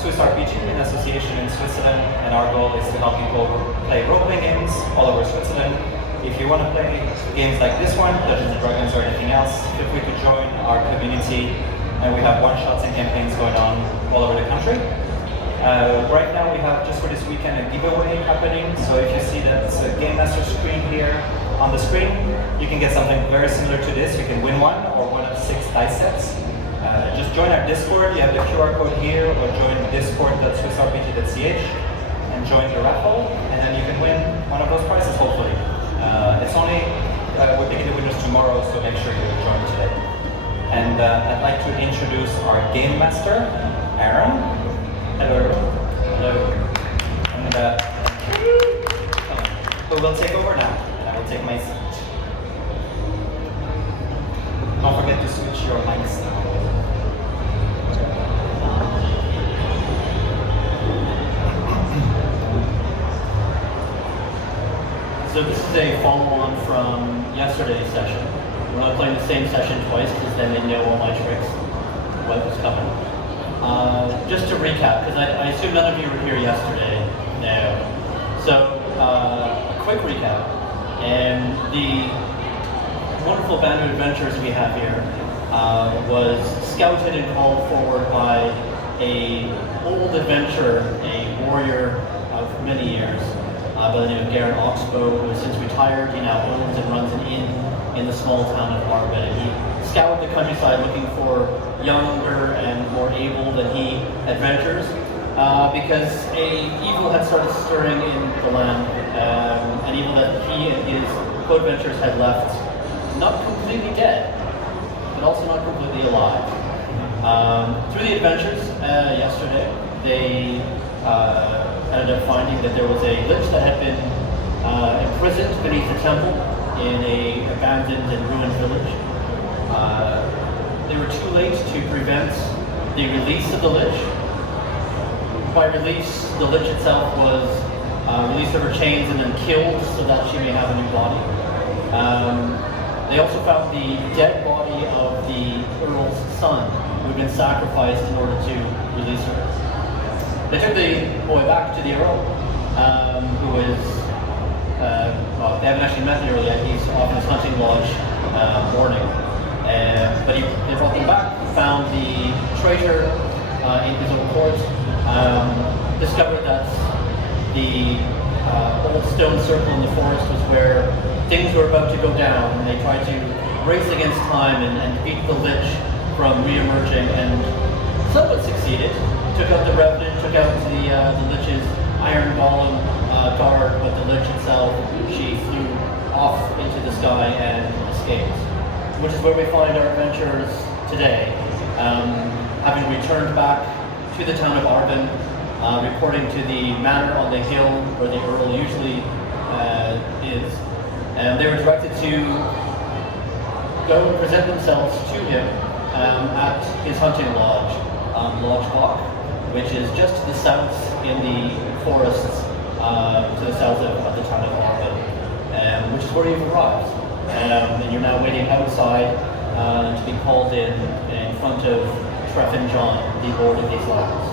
SwissRPG, an association in Switzerland, and our goal is to help people play role-playing games all over Switzerland. If you want to play games like this one, Dungeons & Dragons or anything else, feel free to join our community, and we have one-shots and campaigns going on all over the country. Right now we have, just for this weekend, a giveaway happening, so if you see that Game Master screen here on the screen, you can get something very similar to this. You can win one or one of 6 dice sets. Just join our Discord, you have the QR code here, or join discord.swissrpg.ch and join the raffle, and then you can win one of those prizes, hopefully. It's only, we're picking the winners tomorrow, so make sure you join today. And I'd like to introduce our Game Master, Aaron. Hello. Hello. And who will take over now? And I will take my seat. Don't forget to switch your mics now. So this is a follow-on from yesterday's session. We're not playing the same session twice because then they know all my tricks, what was coming. Just to recap, because I assume none of you were here yesterday. No. So a quick recap. And the wonderful band of adventurers we have here was scouted and called forward by an old adventurer, a warrior of many years, by the name of Garen Oxbow, who has since retired. He now owns and runs an inn in the small town of Arben. He scoured the countryside looking for younger and more able than he adventurers, because evil had started stirring in the land, an evil that he and his co-adventurers had left not completely dead, but also not completely alive. Through the adventures yesterday, they ended up finding that there was a lich that had been imprisoned beneath the temple in an abandoned and ruined village. They were too late to prevent the release of the lich. By release, the lich itself was released of her chains and then killed so that she may have a new body. They also found the dead body of the Earl's son, who had been sacrificed in order to release her. They took the boy back to the Earl, who is, well, they haven't actually met the Earl yet. He's off in his hunting lodge mourning. But they brought them back, found the traitor in his own court, discovered that the old stone circle in the forest was where things were about to go down, and they tried to race against time and beat the lich from re-emerging, and somewhat succeeded. Took out the Revenant, took out the lich's iron golem guard, but the lich itself, she flew off into the sky and escaped. Which is where we find our adventurers today, having returned back to the town of Arben, reporting to the manor on the hill where the Earl usually is. And they were directed to go and present themselves to him at his hunting lodge, Lodge Bach, which is just to the south in the forests, to the south of the town of Arben, which is where you've arrived. And you're now waiting outside to be called in front of Treffin John, the Lord of these lands.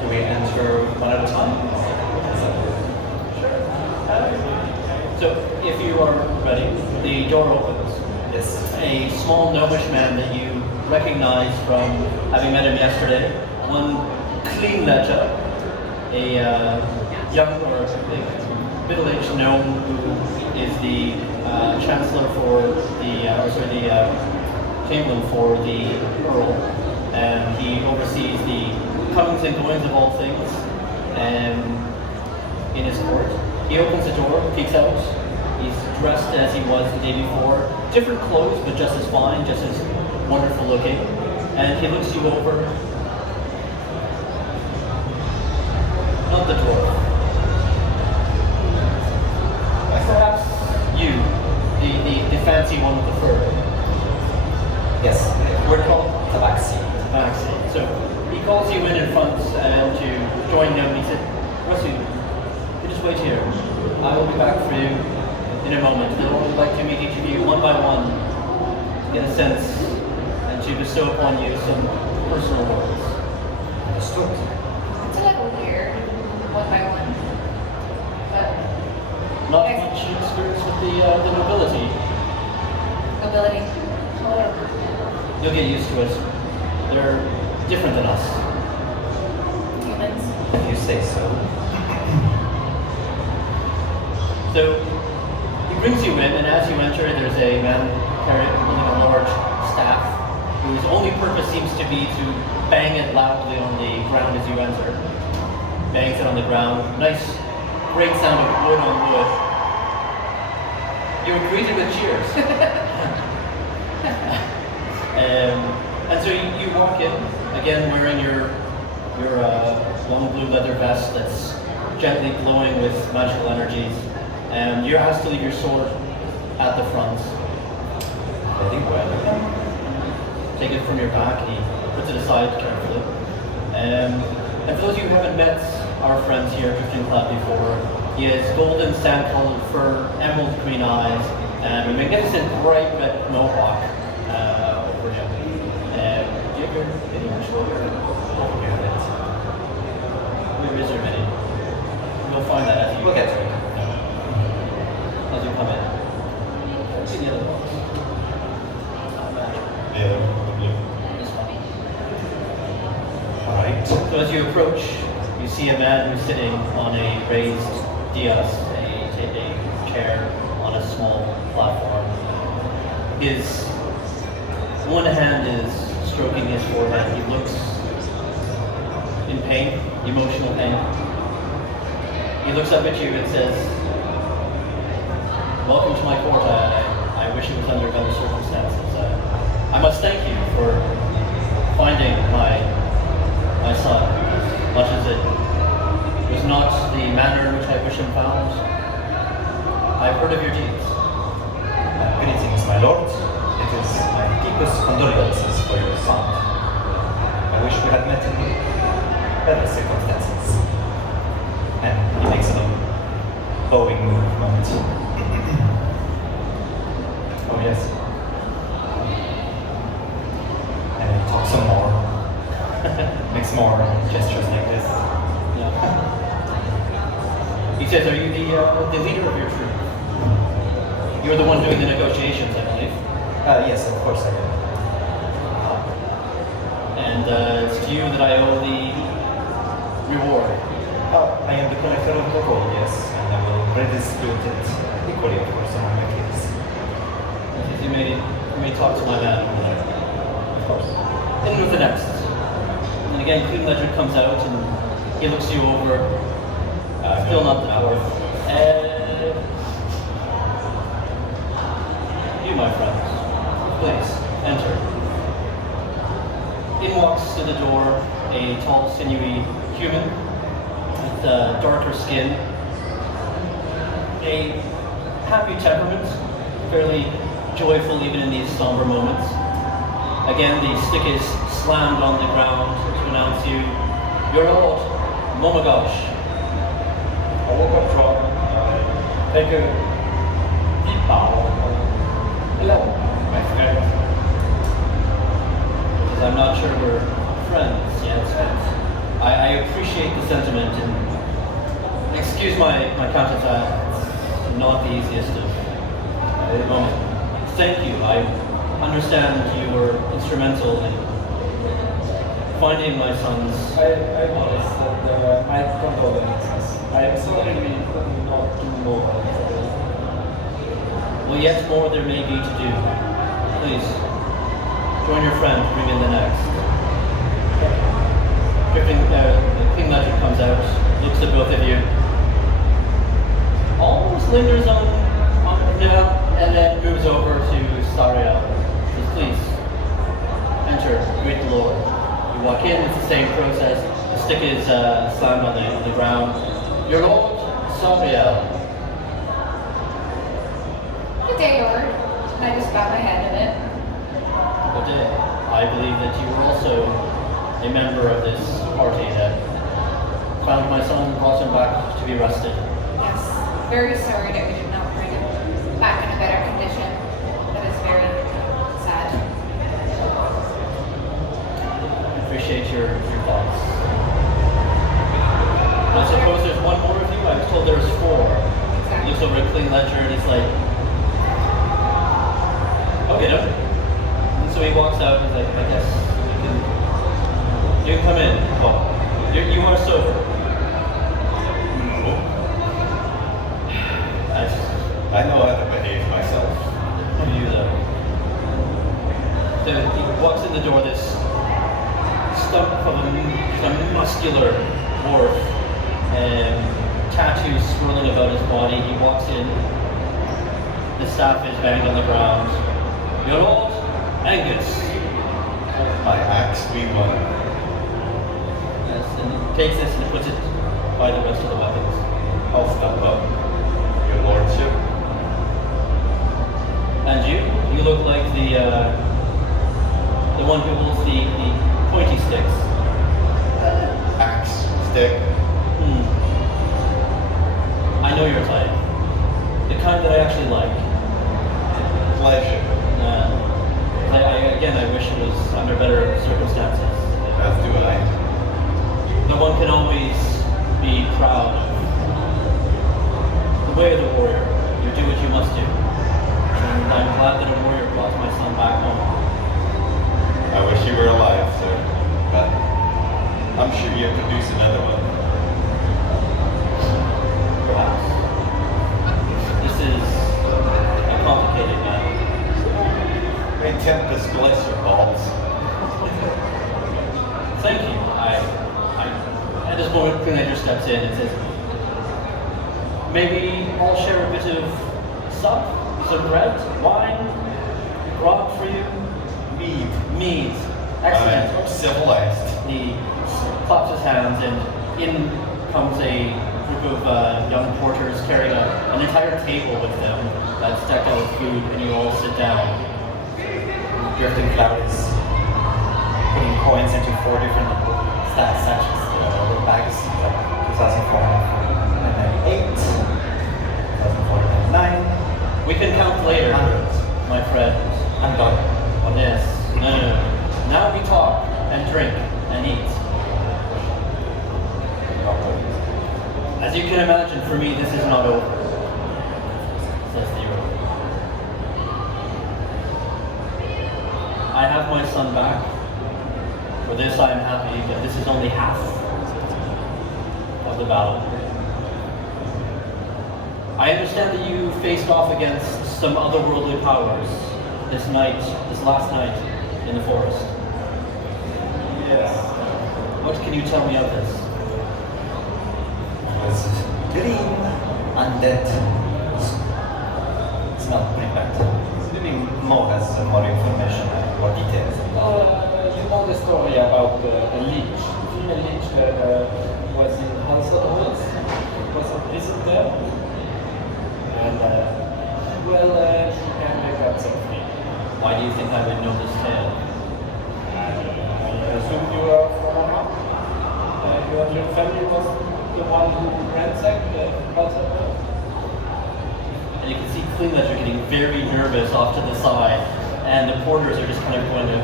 Do we enter one at a time? Sure. So, if you are ready, the door opens. Yes. A small gnomish man that you recognize from having met him yesterday. One clean ledger, a young or middle-aged gnome who is the chancellor for the chamberlain for the Earl, and he oversees the comings and goings of all things in his court. He opens the door, peeks out. He's dressed as he was the day before, different clothes, but just as fine, just as wonderful looking, and he looks you over. Not the dwarf. Perhaps you, the fancy one with the fur. Yes. We're called Tabaxi. Tabaxi. So he calls you in front to join him. He said, "Russell, you just wait here. I will be back for you in a moment. They'll only like to meet each of you one by one, get a sense, and to bestow upon you some personal words. Understood. It's a little weird, one by one. But Not much experience with the nobility. ability. Whatever. You'll get used to it. They're different than us. Humans. If you say so. So he brings you in, and as you enter, there's a man carrying a large staff, whose only purpose seems to be to bang it loudly on the ground as you enter. Bangs it on the ground. Nice, great sound of wood on wood. You were greeted with cheers. And so you walk in, again wearing your long blue leather vest that's gently glowing with magical energies. And you're asked to leave your sword at the front. I think well. Take it from your back, and he puts it aside carefully. And for those of you who haven't met our friends here at Drifting Club before, he has golden sand-colored fur, emerald green eyes, and a magnificent bright red mohawk over him. Do you have your mini on your shoulder? Where is your mini? You'll find that as you We'll get to it. as you come in. See the other box. Yeah. This one. Alright. So as you approach, you see a man who's sitting on a raised dais, a chair on a small platform. His one hand is stroking his forehead. He looks in pain, emotional pain. He looks up at you and says, "Welcome to my court. I wish it was under better circumstances. I must thank you for finding my son. As much as it was not the manner in which I wish him found, I've heard of your deeds." Greetings, my lord. It is my deepest condolences for your son. I wish we had met in better circumstances. And he makes a bowing movement. Oh yes. And he talks some more. Makes more gestures like this. He says, "Are you the leader of your troop? You're the one doing the negotiations, I believe." Yes, of course I am. And it's to you that I owe the reward. I am the collector of the gold, yes, and I will redistribute it equally, of course, among my kids. You may talk to my man over there. Of course. In with the next. And again, Queen Ledger comes out and he looks you over. Still not the dwarf. You, my friends, please enter. In walks to the door a tall, sinewy human with darker skin, a happy temperament, fairly joyful even in these somber moments. Again, the stick is slammed on the ground to announce you, your lord, Momogosh. I woke up from take a deep bow. Hello, my friend. Because I'm not sure we're friends yet, but I appreciate the sentiment, and excuse my countenance, it's not the easiest of moments. Thank you. I understand you were instrumental in finding my son's. I noticed that my condolences. I am sorry we could not do more. Well, yet more there may be to do. Please, join your friend, bring in the next. The King Ledger comes out, looks at both of you, almost lingers on now, and then moves over to Sariel. Says, "Please, enter, greet the Lord." You walk in, it's the same process. The stick is slammed on the ground. Your Lord, Sariel. Good day, Lord. I just bow my head in it. Good day. I believe that you were also a member of this party that found my son and brought him back to be arrested. Yes. Very sorry that we did not bring him. You come in. Well, you are sober. No. I know how to behave myself. You he walks in the door, this stump of a muscular dwarf, and tattoos swirling about his body. He walks in, the staff is banged on the ground. Your Lord, Angus. My axe be one. Yes, and he takes this and puts it by the rest of the weapons. I'll step up. Your lordship. And you look like the one who holds the pointy sticks. Axe, stick. I know your type. The kind that I actually like. Pleasure. I wish it was under better circumstances. As do I. No one can always be proud of the way of the warrior. You do what you must do. And I'm glad that a warrior brought my son back home. I wish you were alive, sir. But I'm sure you'll produce another one. Perhaps. This is a complicated matter. May Tempest bless your balls. Thank you. At this moment, Kunator steps in and says, maybe I'll share a bit of sup, some bread, wine, grog for you. Mead. Excellent. I'm civilized. He claps his hands, and in comes a group of young porters carrying an entire table with them that's decked out with food, and you all sit down. Drifting Cloud is putting coins into 4 different sachets, little bags, 2,498, 2,499. We can count later, Hundreds. my friend. I'm done. On this. No. Now we talk and drink and eat. As you can imagine, for me, this is not over, says the Earl. I have my son back. For this I am happy, but this is only half of the battle. I understand that you faced off against some otherworldly powers this last night in the forest. Yes. What can you tell me of this? It was green, undead. It's not pretty bad. Maybe Mo has more information, more details. You know the story about the leech, female leech that was in Halsall, was a prison there, and she can make that free. Why do you think I would know this tale? I assume you are from around. You and your family was the one who ransacked the Halsall. And you can see Clean Ledger getting very nervous off to the side, and the porters are just kind of going to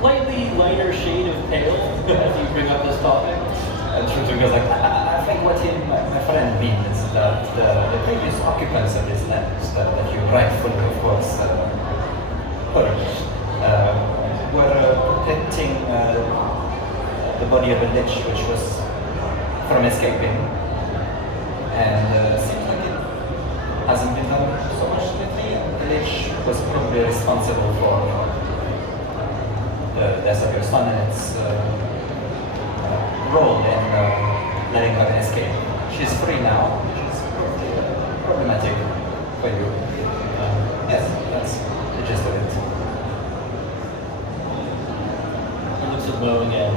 slightly lighter shade of pale as you bring up this topic. And Trutu goes like, I think what my friend means is that the previous occupants of this land, that you rightfully, of course, purged, were protecting the body of a lich which was from escaping. And seems like it hasn't been done so much lately. The lich was probably responsible for the death of your son and its role in letting her escape. She's free now, which is probably problematic for you. Yes, that's the gist of it. He looks at Mo again.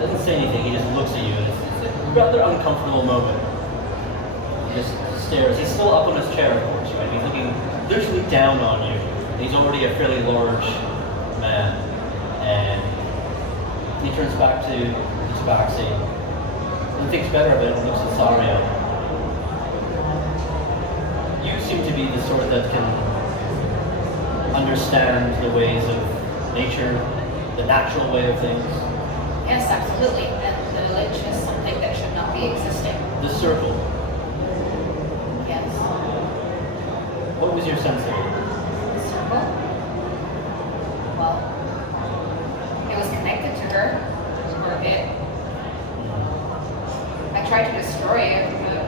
Doesn't say anything, he just looks at you, and it's a rather uncomfortable moment. He just stares. He's still up on his chair, of course, right? He's looking literally down on you. He's already a fairly large man, and he turns back to the tabaxi and thinks better of it and looks at Saria. You seem to be the sort that can understand the ways of nature, the natural way of things. Yes, absolutely. And the lich is something that should not be existing. The circle. Yes. What was your sense of it? The circle? Well, it was connected to try to destroy it, but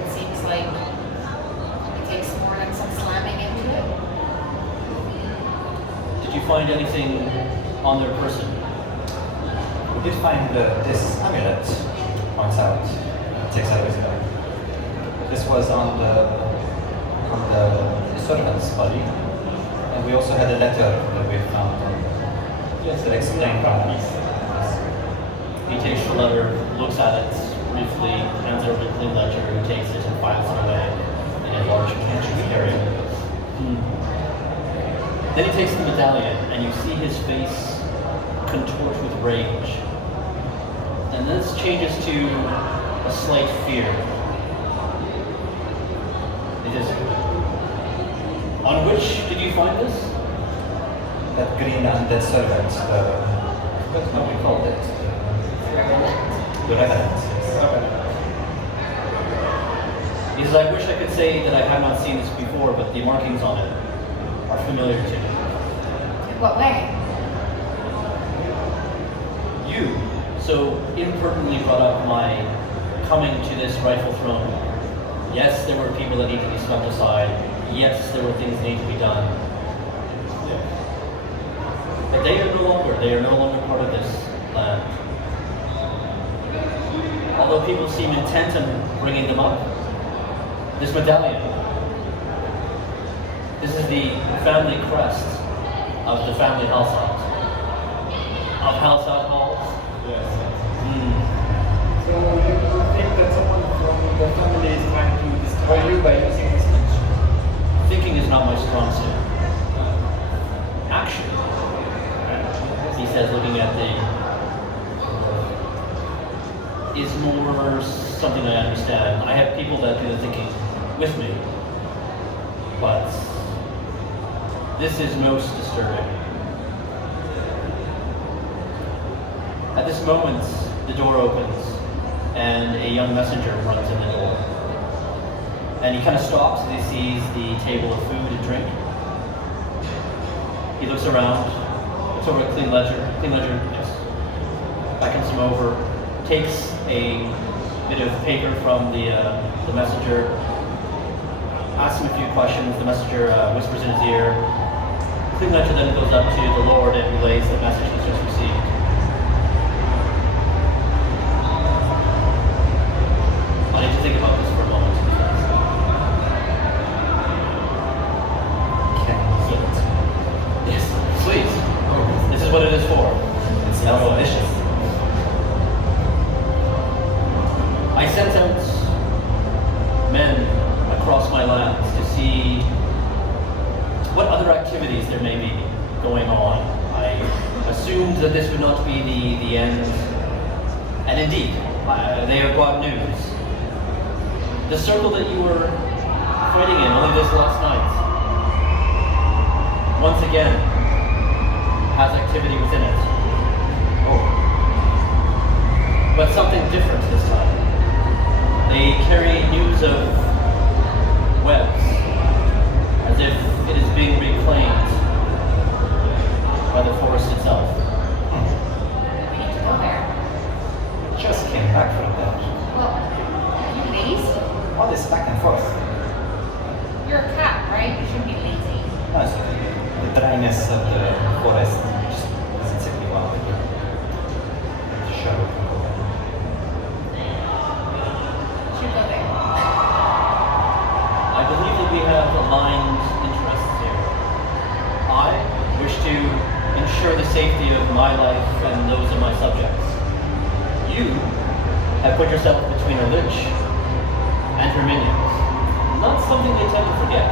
it seems like it takes more than some slamming into it. Did you find anything on their person? We did find this amulet, points out, takes out his bag. This was on the servant's body, and we also had a letter that we found that explained this. He takes the letter, looks at it briefly, hands it over to Clean Ledger, who takes it and files it away in a large cancerous area. Then he takes the medallion, and you see his face contort with rage. And this changes to a slight fear. It is. On which did you find this? That green undead servant, that's how we called it. The Revenant. Yes. He says, I wish I could say that I have not seen this before, but the markings on it are familiar to me. In what way? You so impertinently brought up my coming to this rightful throne. Yes, there were people that need to be swept aside. Yes, there were things that need to be done. But they are no longer part of this land. Although people seem intent on bringing them up, this medallion, this is the family crest of the family household. Of household halls? Yes. So you think that someone from the family is trying to destroy you by using this speech? Thinking is not my strong suit. Action, he says, looking at is more something I understand. I have people that do the thinking with me, but this is most disturbing. At this moment, the door opens and a young messenger runs in the door. And he kind of stops as he sees the table of food and drink. He looks around, looks over at Clean Ledger, yes, beckons him over, takes a bit of paper from the messenger, asks him a few questions. The messenger whispers in his ear. Clean Ledger then goes up to the Lord and relays the message he's just received. I need to think about this for a moment. Yes, please. This is what it is for. It smells delicious. I sent out men across my lands to see what other activities there may be going on. I assumed that this would not be the end, and indeed, they have brought news. The circle that you were fighting in only this last night, once again, has activity within it. Oh. But something different this time. They carry news of webs, as if it is being reclaimed by the forest itself. We need to go there. Just came back from that. Well, are you lazy? All this back and forth. You're a cat, right? You shouldn't be lazy. No, it's okay. The dryness of the forest just doesn't sit me well. Show. Should go there. I believe that we have aligned interests here. I wish to ensure the safety of my life and those of my subjects. You have put yourself between a lich and her minions. Not something they tend to forget.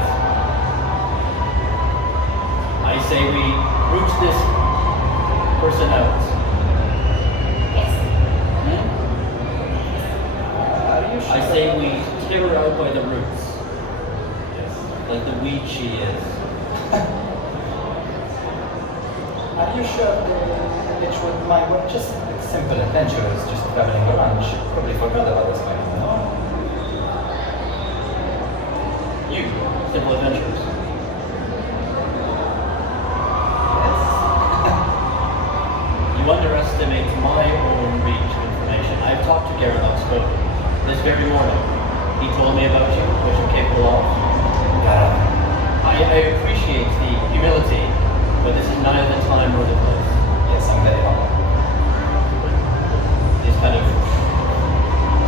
I say we root this person out. Yes. Are you sure? I say we tear her out by the roots. Like the weed she is. Are you sure the witch would mind? We're just simple adventurers, just traveling around. She probably forgot about us by now, no? You, simple adventurers. Yes. You underestimate my own reach of information. I've talked to Gareth outspoken. this very morning. He told me about you, what you're capable of. I appreciate the humility, but this is neither the time nor the place. Yes, I'm very humble. He's kind of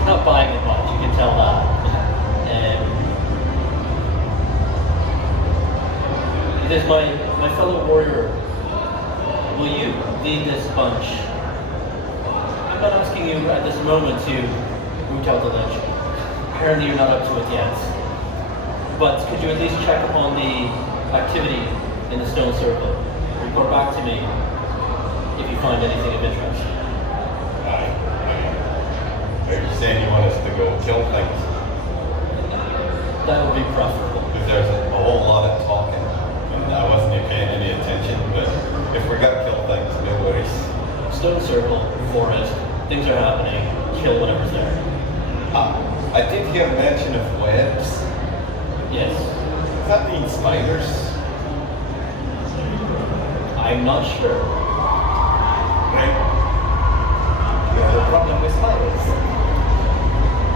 not buying it much, you can tell that. He says, my fellow warrior, will you lead this bunch? I'm not asking you at this moment to root out the lich. Apparently you're not up to it yet. But could you at least check upon the activity in the stone circle? Report back to me if you find anything of interest. Aye. Are you saying you want us to go kill things? That would be preferable. Because there's a whole lot of talking, and I wasn't paying any attention, but if we're gonna kill things, no worries. Stone circle, forest, things are happening, kill whatever's there. I did hear mention of webs. Yes. Does that mean spiders? I'm not sure. Right? You have a problem with spiders?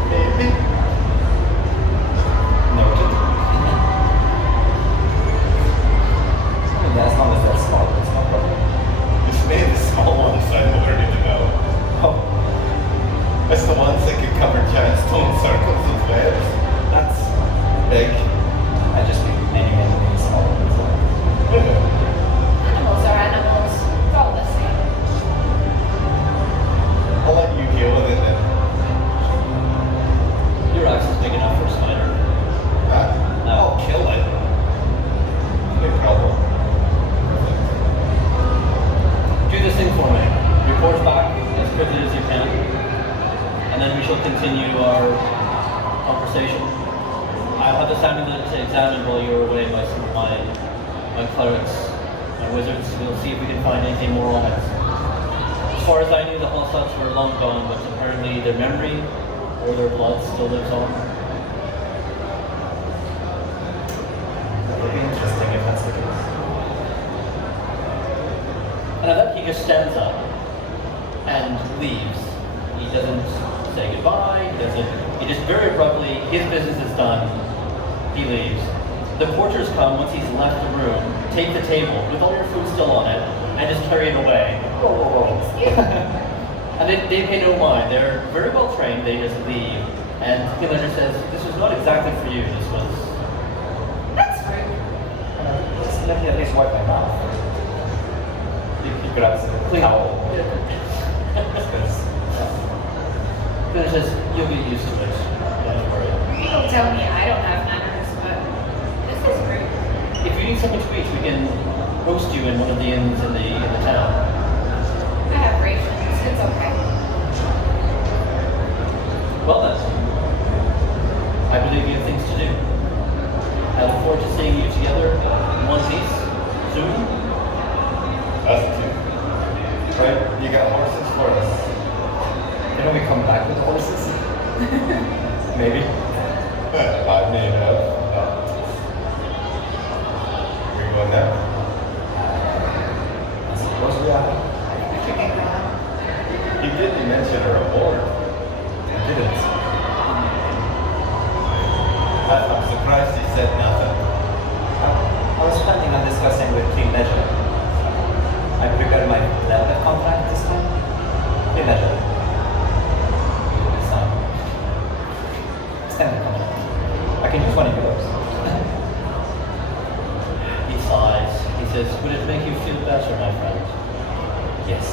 Maybe. Noted. I mean, as long as they're small, it's no problem. It's made the small ones I'm learning about. Oh, It's the ones that can cover giant stone circles with webs. that's... Big. I just mean many small ones. Animals are animals. It's all the same. I'll let you deal with it then. Your axe is big enough for a spider. I'll kill it. No problem. Do this thing for me. Report back as quickly as you can. And then we shall continue our conversation. I'll have this amulet examined while you're away by some of my clerics, my wizards. We'll see if we can find anything more on it. As far as I knew, the Hallsats were long gone, but apparently their memory or their blood still lives on. That would be interesting if that's the case. And at that, he just stands up and leaves. He doesn't say goodbye, he just very abruptly, his business is done, he leaves. The porters come once he's left the room, take the table with all your food still on it, and just carry it away. Whoa. And they pay no mind, they're very well trained, they just leave. And the leader says, this was not exactly for you, this was... That's rude. Just let me at least wipe my mouth. He grabs a towel. Because... The leader says, you'll get used to it, don't worry. People tell me I don't have manners, but this is rude. If you need something to eat, we can roast you in one of the inns in the town. I have rations. It's okay. Well then, I believe you have things to do. I look forward to seeing you together in one piece soon. Us too. Right? You got horses for us. Can we come back with horses? Maybe. I may have. You're going now? I suppose we are. Chicken God. You didn't mention her award. I didn't. I'm surprised he said nothing. I was planning on discussing with King Ledger. I prepared my velvet contract this time. King Ledger. Some extended contract. I can use one of yours. He sighs. He says, would it make you feel better, my friend, Yes.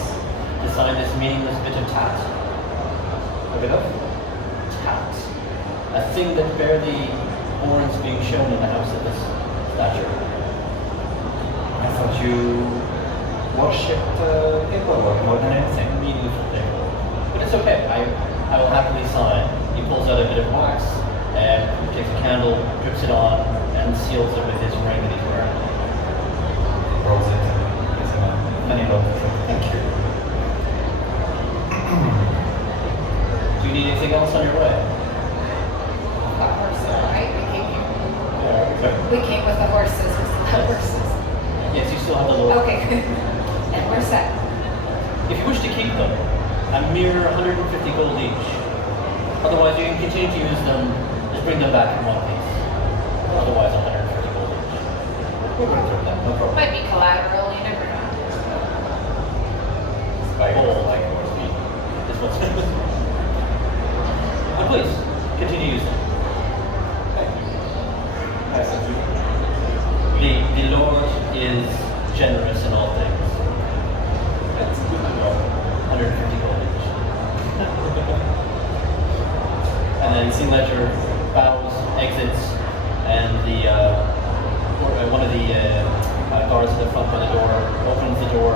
to sign this meaningless bit of tat? A bit of? Tat. A thing that barely warrants being shown in a house of this stature. I thought you worshipped paperwork more than anything. Meaningful thing. But it's okay. I will happily sign. He pulls out a bit of wax and takes a candle, drips it on, and seals it with his ring that he's wearing. Rolls it and gives him a money note. Thank you. Do you need anything else on your way? Got horses, right? We came with the horses. We still have horses. Yes, you still have the little... Okay, good. And we're set. If you wish to keep them, a mere 150 gold each. Otherwise, you can continue to use them, just bring them back in one piece. Otherwise, 150 gold each. We'll go through that, no problem. Might be collateral, you never know. Spiders like more speed. Is what's But please, continue using them. The Lord is generous in all things. That's good to know. 150 gold each. And then Scene Ledger bows, exits, and one of the guards at the front by the door opens the door.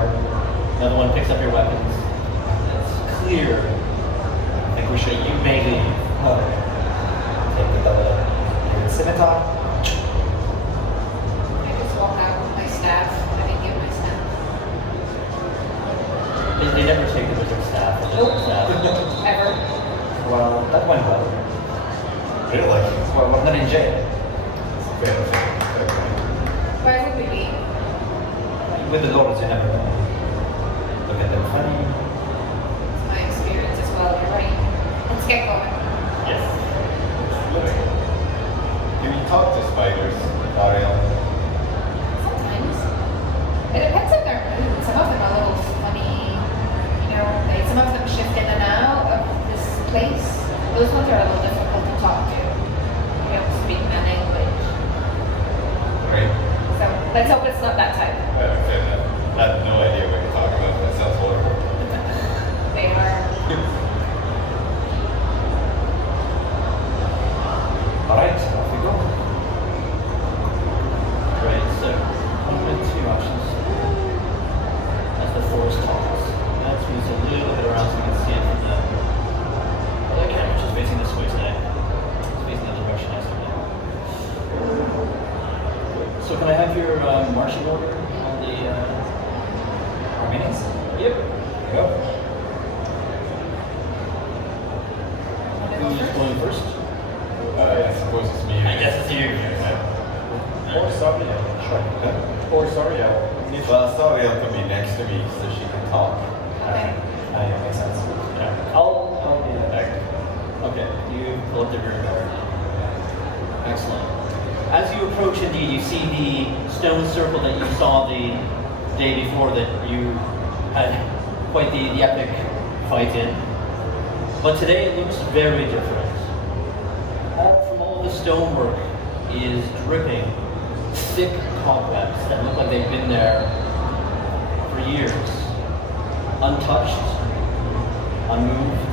Another one picks up your weapons. It's clear. I think we should, you may leave. Take the double scimitar. I just walk out with my staff. I didn't get my staff. They never take the wizard staff. Staff. Ever. Well, that went well. Really? Well, we're not in jail. Fair. Why would we be? With the lords, you never know. Look at them funny. It's my experience as well. You're right. Let's get going. Yes. Do you talk to spiders, Ariel? Sometimes. It depends on their mood. Some of them are a little funny. Some of them shift in and out of this place. Those ones are a little difficult to talk to. We don't speak my language. Great. So let's hope it's not that type. I have no idea what you're talking about. That sounds horrible. They are. Alright, off we go. Right, so one of the two options. As the forest talks. Let's move a little bit around so we can see it from the other camera, which is facing this way today. It's facing the direction yesterday. So can I have your marching order on the Armenians? Yep. Go. Who's going first? I suppose it's me. I guess it's you. Or Saria. Huh? Or Saria. Well, Sariel could be next to me so she can talk. Okay. Yeah, makes sense. Yeah. I'll be there. Okay, you pull up the rear guard. Excellent. As you approach, indeed, you see the stone circle that you saw the day before that you had quite the epic fight in. But today it looks very different. From all the stonework is dripping thick cobwebs that look like they've been there for years, untouched, unmoved,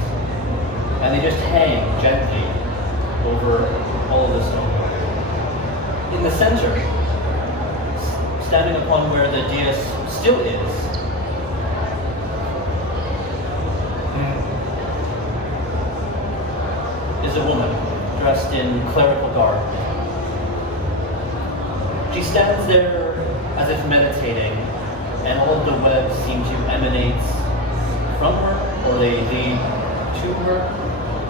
and they just hang gently over all of the stonework. In the center, standing upon where the dais still is, is a woman dressed in clerical garb. She stands there as if meditating, and all of the webs seem to emanate from her, or they lead to her.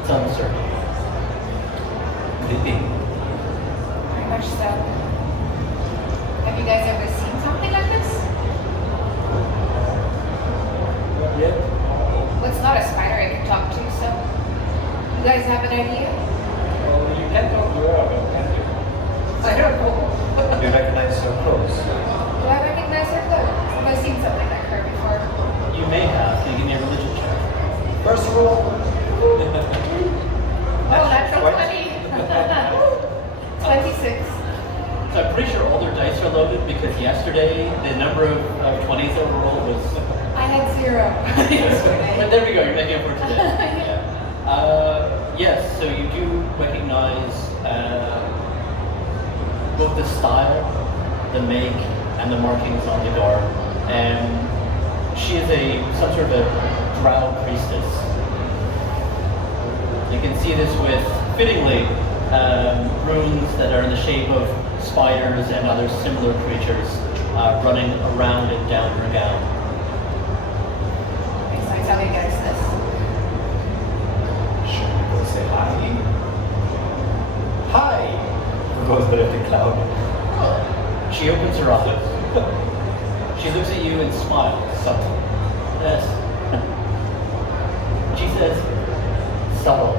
It's uncertain. Creepy. Very much so. Have you guys ever seen something like this? Yeah. Well, it's not a spider I can talk to, so. You guys have an idea? Well, you can't talk to her, but can you? I don't know. You recognize her clothes? Do I recognize her clothes? Have I seen something like her before? You may have. Can you give me a religion check? First rule. Oh, natural 20. 26. So I'm pretty sure all their dice are loaded because yesterday the number of 20s that were rolled was. I had 0 But yesterday. there we go. You're making it for today. Yeah. Yes. So you do recognize both the style, the make, and the markings on the garb, and she is some sort of a drow priestess. You can see this with, fittingly, runes that are in the shape of spiders and other similar creatures running around and down her gown. Okay, so I tell you guys this. Should we go say hi? Hi! Who goes below the cloud? She opens her eyes. She looks at you and smiles. Subtle. Yes. She says, subtle.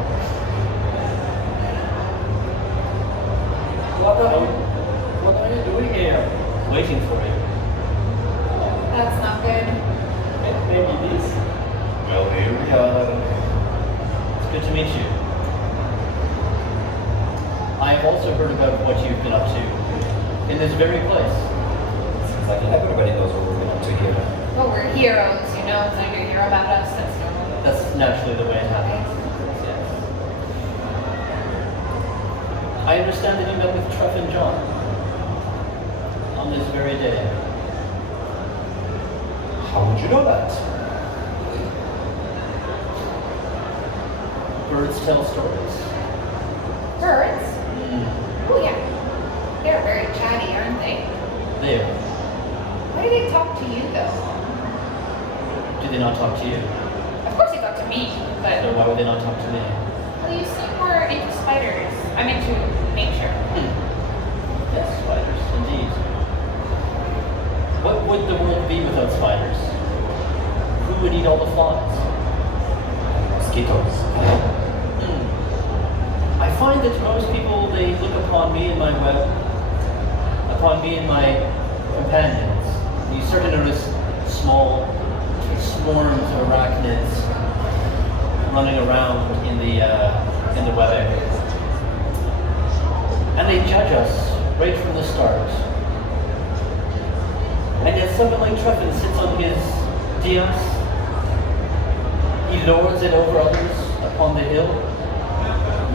What are you doing here? Waiting for you. That's not good. Maybe this. Well, here we are. It's good to meet you. I have also heard about what you've been up to in this very place. Seems like everybody knows what we're going to here. Well, we're heroes, you know, so you hear about us, that's normal. That's naturally the way it happens. Yes. I understand that you met with Treff and John on this very day. How would you know that? Birds tell stories. Birds? Oh yeah. They're very chatty, aren't they? They are. Why do they talk to you though? Do they not talk to you? Of course they talk to me, but So why would they not talk to me? well, you seem more into spiders. I'm into nature. Yes, spiders, indeed. What would the world be without spiders? Who would eat all the flies? Mosquitoes. I find that most people, they look upon me and my web, upon me and my companions. You start to notice small swarms of arachnids running around in the web area. And they judge us right from the start. And yet someone like Treffin sits on his dais. He lords it over others upon the hill.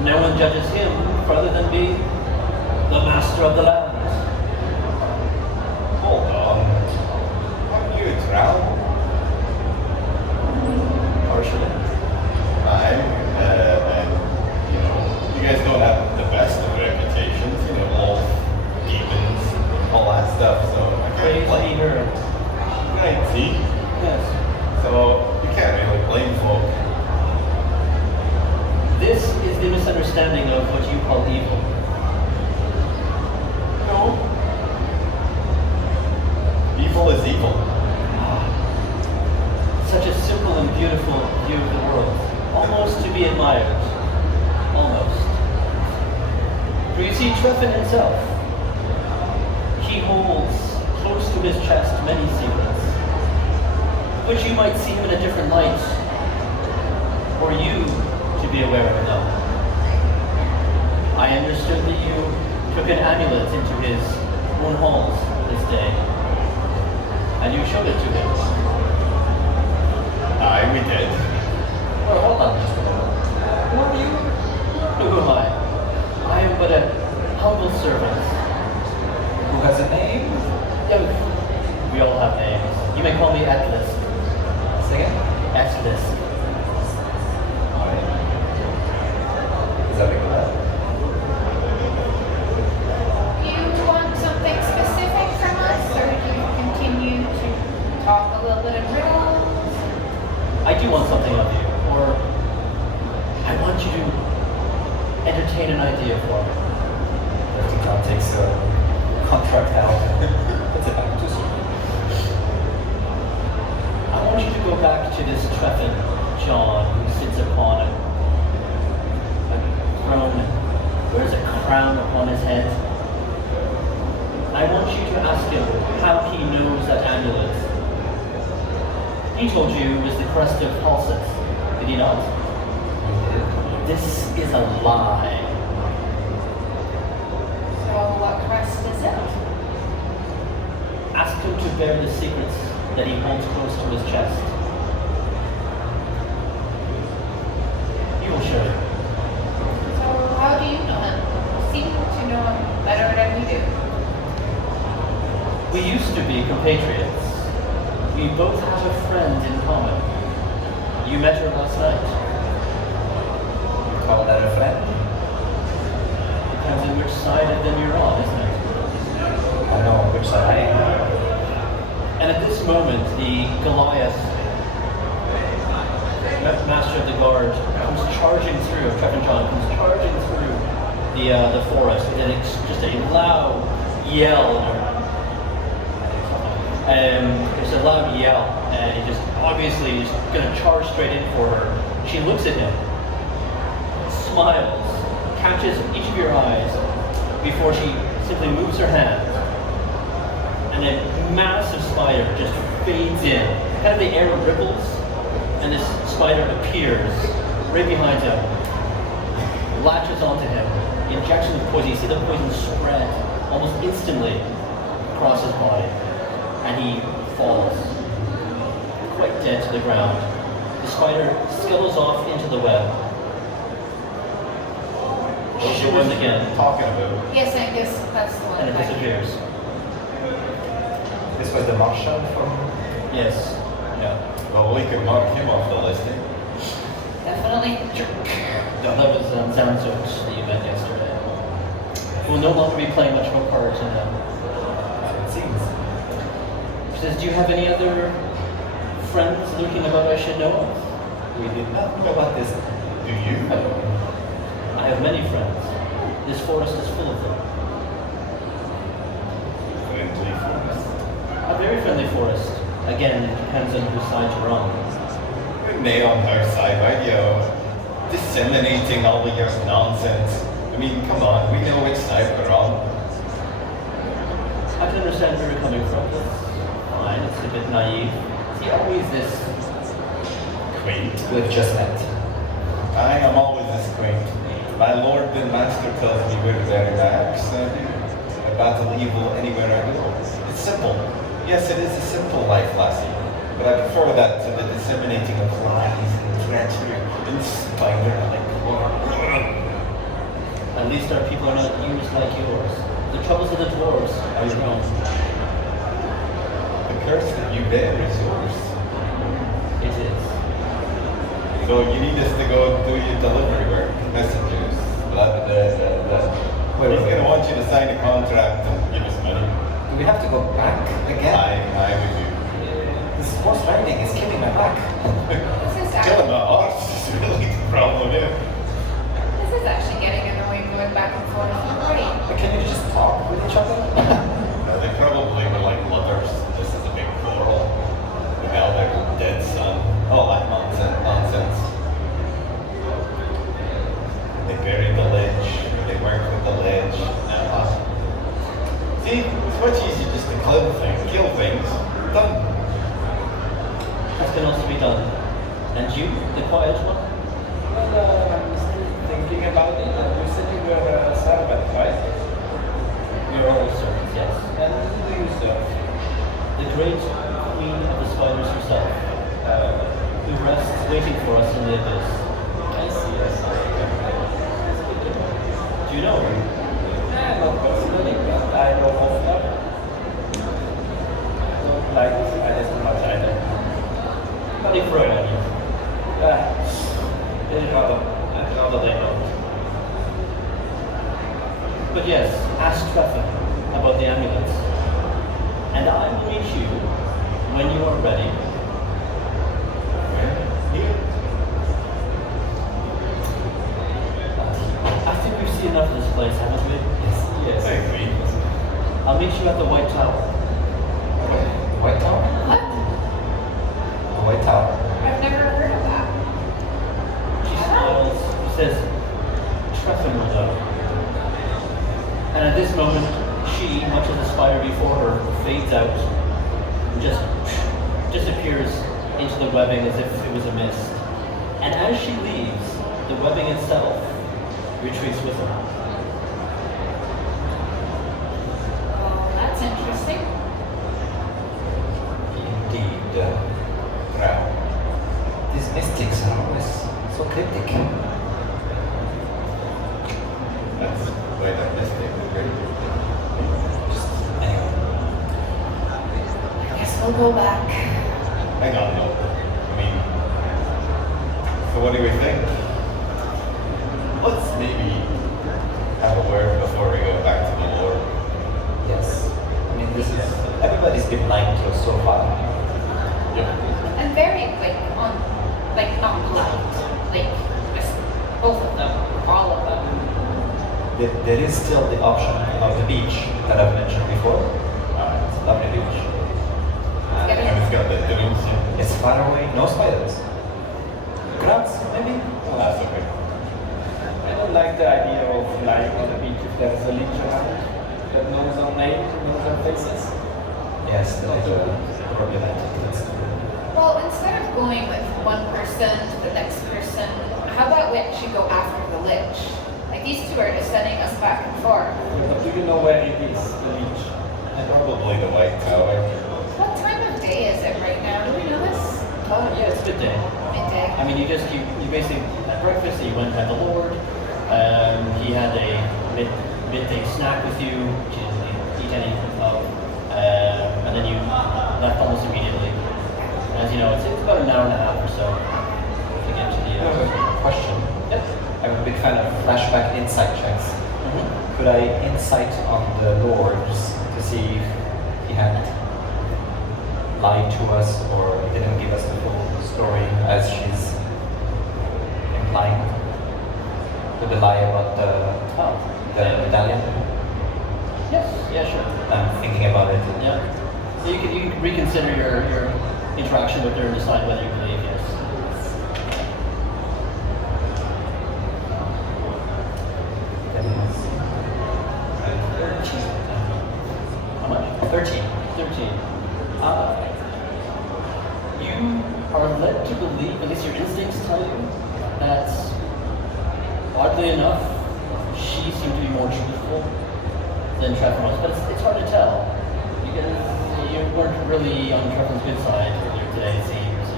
No one judges him further than be the master of the land. Hold on. Haven't you drowned? Partially. And you guys don't have the best of reputations, all demons, all that stuff, so I Praise can't blame be her. Right, see? Yes. So you can't really blame folk. This is the misunderstanding of what you call evil. No. Evil is evil. Such a simple and beautiful view of the world. Almost to be admired. Almost. For you see, Treffin himself, he holds close to his chest many secrets, which you might see him in a different light, or you to be aware of them. I understood that you took an amulet into his own halls this day, and you showed it to him. Aye, we did. Well, hold on just a moment. Who are you? Who am I? I am but a humble servant. Who has a name? We all have names. You may call me Atlas. Say again? Atlas. Alright. Is that a good? Do you want something specific from us, or do you continue to talk a little bit of riddles? I do want something of you, or I want you to entertain an idea for me. If John takes a contract out, puts it back to school. I want you to go back to this Treffin John who sits upon a throne and wears a crown upon his head. I want you to ask him how he knows that amulet. He told you it was the crest of Halseth, did he not? This is a lie. So what crest is it? Ask him to bear the secrets that he holds close to his chest. You will show him. So how do you know him? You seem to know him better than we do. We used to be compatriots. We both have a friend in common. You met her last night. Call that a friend? Depends on which side of them you're on, isn't it? I know which side I am. And at this moment, the Goliath, master of the guard, comes charging through, Treffin John comes charging through the forest, and it's just a loud yell. There's a loud yell, and he just obviously is going to charge straight in for her. She looks at him, smiles, catches each of your eyes before she simply moves her hand, and a massive spider just fades in. Kind of the air ripples, and this spider appears right behind him, latches onto him, injection of poison. You see the poison spread almost instantly across his body, and he falls quite dead to the ground. The spider scuttles off into the web. She was again, talking about. Yes, I guess that's the one. and it back here. disappears. This was the Marshal from. Yes. Yeah. Well, we could mark him off the list. Eh? Definitely. No, that was Zanzuk that you met yesterday. We'll no longer be playing much of a part in them. It seems. She says, do you have any other friends lurking about I should know of? We did not know about this. Do you? I have many friends. This forest is full of them. Friendly forest. A very friendly forest. Again, it depends on whose side you're on. We're nay on her side, right? You disseminating all of your nonsense. I mean, come on, we know which side we're on. I can understand where you're coming from. That's fine. It's a bit naive. See, always this. Quaint. We've just met. I am always this quaint. My lord and master tells me we're very lax. I battle evil anywhere I go. It's simple. Yes, it is a simple life, lassie. But I prefer that to the disseminating of lies and treachery and spider-like horror. At least our people are not used like yours. The troubles of the dwarves are your own. The curse that you bear is yours. It is. So you need us to go do your delivery work, messages, blah, blah, blah, blah. He's going to want you to sign a contract and give us money. Do we have to go back again? I would do. This horse riding is killing my back. This is Killing actually, the horse is really the problem here. this is actually getting annoying going back and forth. Right. But can you just talk with each other? They probably were like lovers. This is a big quarrel. And now they're dead son. All that nonsense. They buried the ledge. They worked with the ledge. See, it's much easier just to kill things. Done. That can also be done. And you, the quiet one? Well, I'm still thinking about it. You said you were a servant, right? We are all servants, yes. And who do you serve? The great queen of the spiders herself, who rests waiting for us in the abyss. I see. It's good to know. Do you know her? Not personally, but I know of her. I don't like spiders too much either. How do you throw on you? I'd rather they don't. But yes, ask Treffin about the amulets. And I will meet you when you are ready. Here. I think we've seen enough of this place, haven't we? Yes, I agree. I'll meet you at the White Tower. White Tower? What? The White Tower. I've never heard of that. She smiles, she says, Treffin will know. And at this moment, she, much as the spider before her, fades out and just disappears into the webbing as if it was a mist. And as she leaves, the webbing itself retreats with her. Oh, that's interesting. Indeed. Wow. These mystics are always so cryptic. That's why that mistake was great. Just anyway. I guess we'll go back. Hang on, no. I mean, so what do we think? Let's maybe have a word before we go back to the Lord. Yes. I mean, this is everybody's been lying to us so far. Yep. And very not polite. Like just both of them, all of them. There is still the option of the beach that I've mentioned before. It's a lovely beach. And it's got the dunes. It's far away, no spiders. Crabs, maybe? Well, that's okay. I don't like the idea of lying on the beach if There's a leech around that knows our name, knows our faces. Yes, the little turbulent. Well, instead of going with one person to the next person, how about we actually go after the lich? Like these two are just sending us back and forth. But do you know where it is, the leech? Probably the White Tower. What time of day is it right now? Do we know this? Yeah, it's midday. Midday. I mean, you basically, at breakfast, you went and had the Lord. He had a midday snack with you, which you didn't eat anything of. And then you left almost immediately. As you know, it's about an hour and a half or so to get to the... I have a question. Yep. I'm a big fan of flashback insight checks. Mm-hmm. Could I insight on the lords to see if he had lied to us or didn't give us the full story as she's implying? With the lie about the medallion? Yes, yeah, sure. I'm thinking about it. Yeah. So you can reconsider your interaction with her and decide whether you believe yes. That is 13. How much? 13. 13. You are led to believe, at least your instincts tell you, that oddly enough, she seemed to be more truthful than Trevor was, but it's hard to tell. Because you weren't really on Trevor's good side earlier today, it seems.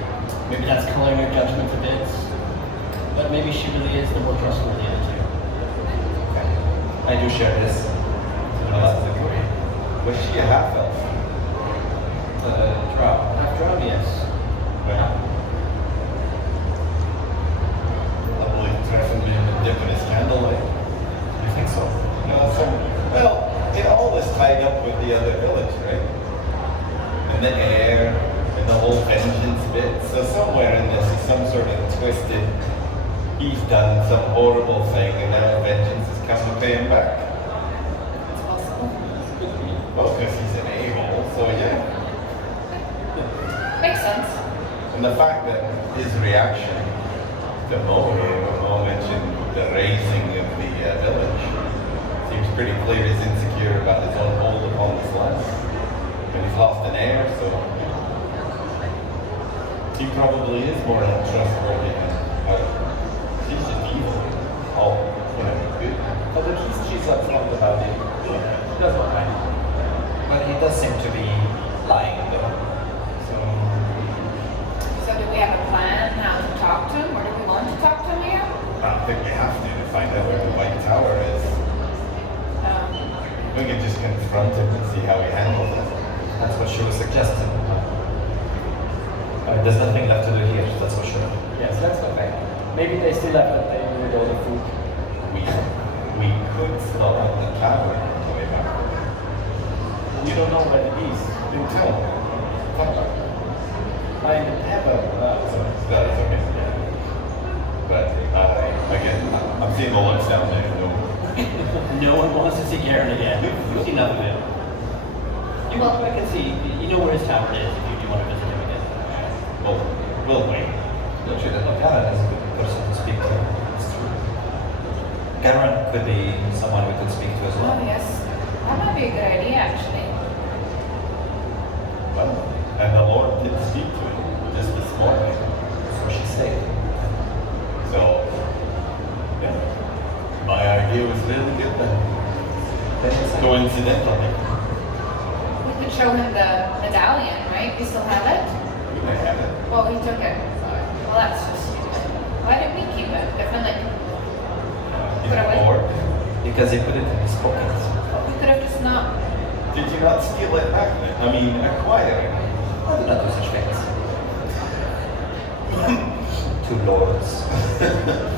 Maybe that's coloring your judgment a bit, but maybe she really is the more trustworthy of the two. Okay. I do share this. Well, that's the theory. Was she a half-elf? Drow. After all, yes. Well, I believe Treffin made him dip in his candlelight. You think so? Well, it all is tied up with the other village, right? And the air, and the whole vengeance bit. So somewhere in this is some sort of twisted, he's done some horrible thing and now vengeance has come to pay him back. It's possible. Well, because he's an a-hole, so yeah. Makes sense. And the fact that his reaction to Mo mentioned the raising of the village, seems pretty clear he's insecure about his own hold upon this land. And he's lost an heir, so he probably is more untrustworthy than she's just evil. Oh, good. But at least she's upfront about it. She doesn't mind. But he does seem to be lying though. So do we have a plan how to talk to him, or do we want to talk to him here? I don't think we have to find out where the White Tower is. We can just confront him and see how he handles it. That's what she was suggesting. There's nothing left to do here, that's for sure. Yes, let's go back. Maybe they still have the table with all the food. We could slow down the tower on the way back. You don't know where it is. You tell me. Find the pepper. That is okay. But again, I'm seeing the looks down there. No one wants to see Garen again. You've seen enough of him. I can see, you know where his tavern is if you do want to visit him again. Well, we'll wait. Don't you know Garen is a good person to speak to? It's true. Garen could be someone we could speak to as well. Oh, yes. That might be a good idea, actually. Well, and the Lord did speak to him just this morning. That's what she said. So, yeah. My idea was really good then. Coincidentally. We could show him the medallion, right? We still have it? We may have it. Well, he took it. Well, that's just stupid. Why didn't we keep it? If I'm like, Is Put it away. Lord? Because he put it in his pocket. we could have just not. Did you not steal it back then? I mean, acquire it. I did not do such things. Two lords.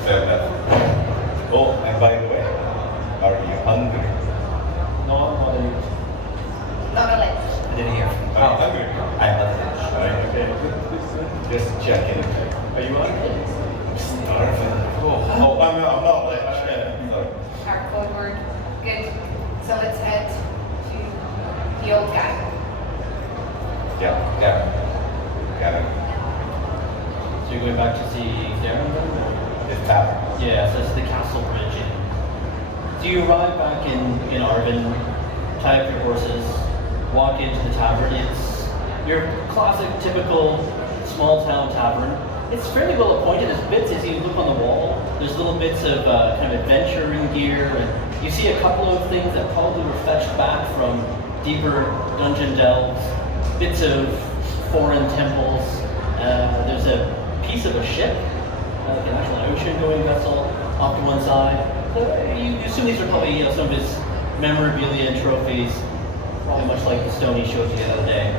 Fair enough. Oh, and by the way, are you hungry? No, not a Not a lich. I didn't hear. Are you hungry? I'm not rich. Alright, okay. Just checking. Are you hungry? I'm starving. Oh, I'm not lit. Sorry. Our code word. Good. So let's head to the old guy. Yeah, got it. So you're going back to see Garen then? This tavern. Yeah, so it's the Castle Bridge in So you arrive back in Arvin, tie up your horses, walk into the tavern. It's your classic, typical small town tavern. It's fairly well appointed. There's bits as you look on the wall. There's little bits of kind of adventuring gear, and you see a couple of things that probably were fetched back from deeper dungeon delves. Bits of foreign temples. There's a piece of a ship, like an actual ocean-going vessel, off to one side. So you assume these are probably some of his memorabilia and trophies, probably much like the stone he showed you the other day.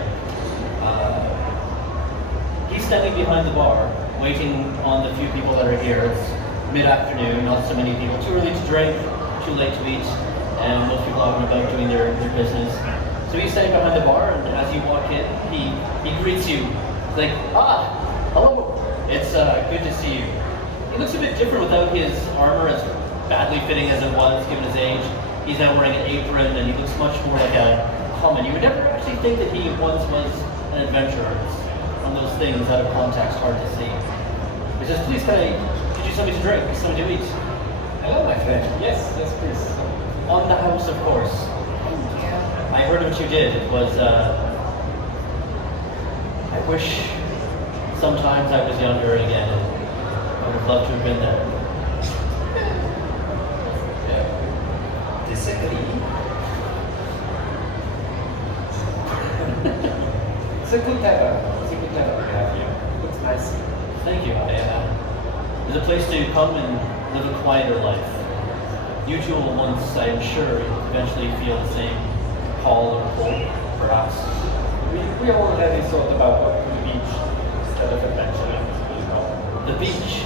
He's standing behind the bar, waiting on the few people that are here. It's mid-afternoon, not so many people. Too early to drink, too late to eat, and most people out and about doing their business. So he's standing behind the bar, and as you walk in, he greets you. He's like, hello, it's good to see you. He looks a bit different without his armor, as badly fitting as it was, given his age. He's now wearing an apron, and he looks much more like a common. You would never actually think that he once was an adventurer. On those things out of context, hard to see. He says, please could you something to drink, something to eat? Hello, my friend. Yes, please. On the house, of course. Thank you. I heard what you did. It was, I wish sometimes I was younger again. I would have loved to have been there. Yeah. Disagree. It's a good tavern. We have here. Looks nice. Thank you. It's a place to come and live a quieter life. You two will once, I am sure, eventually feel the same call or pull, perhaps. We already thought about the beach instead of adventuring. The beach.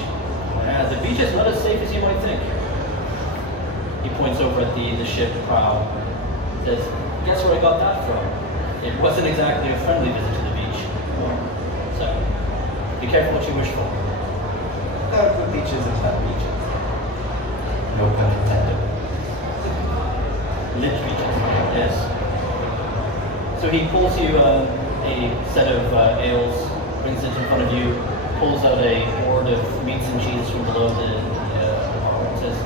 Yeah, the beach is not as safe as you might think. He points over at the ship prow. Says, guess where I got that from? It wasn't exactly a friendly visit to the beach. So, be careful what you wish for. There are good beaches and bad beaches. No pun intended. Lit beaches, yes. So he pulls you a set of ales, brings it in front of you, pulls out a board of meats and cheeses from below the bar and says,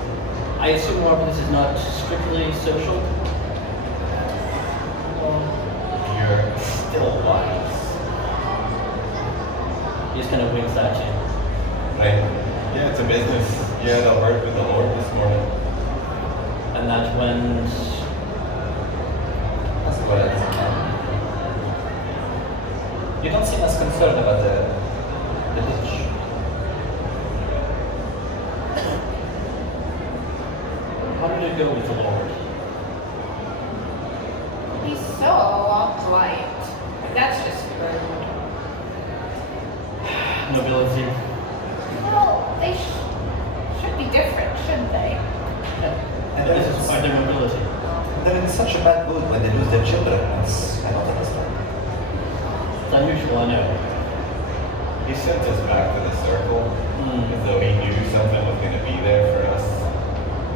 I assume, Robert, this is not strictly social? You're still wise. He just kind of winks at you. Right? Yeah, it's a business. You had a word with the Lord this morning. And that's when As well as you can. You don't seem as concerned about the beach. how did it go with the Lord? He's so polite. That's just rude. Nobility. Well, they should be different, shouldn't they? And This is part of their nobility. they're in such a bad mood when they lose their children. I don't understand. It's unusual, I know. He sent us back to the circle Mm. as though he knew something was going to be there for us.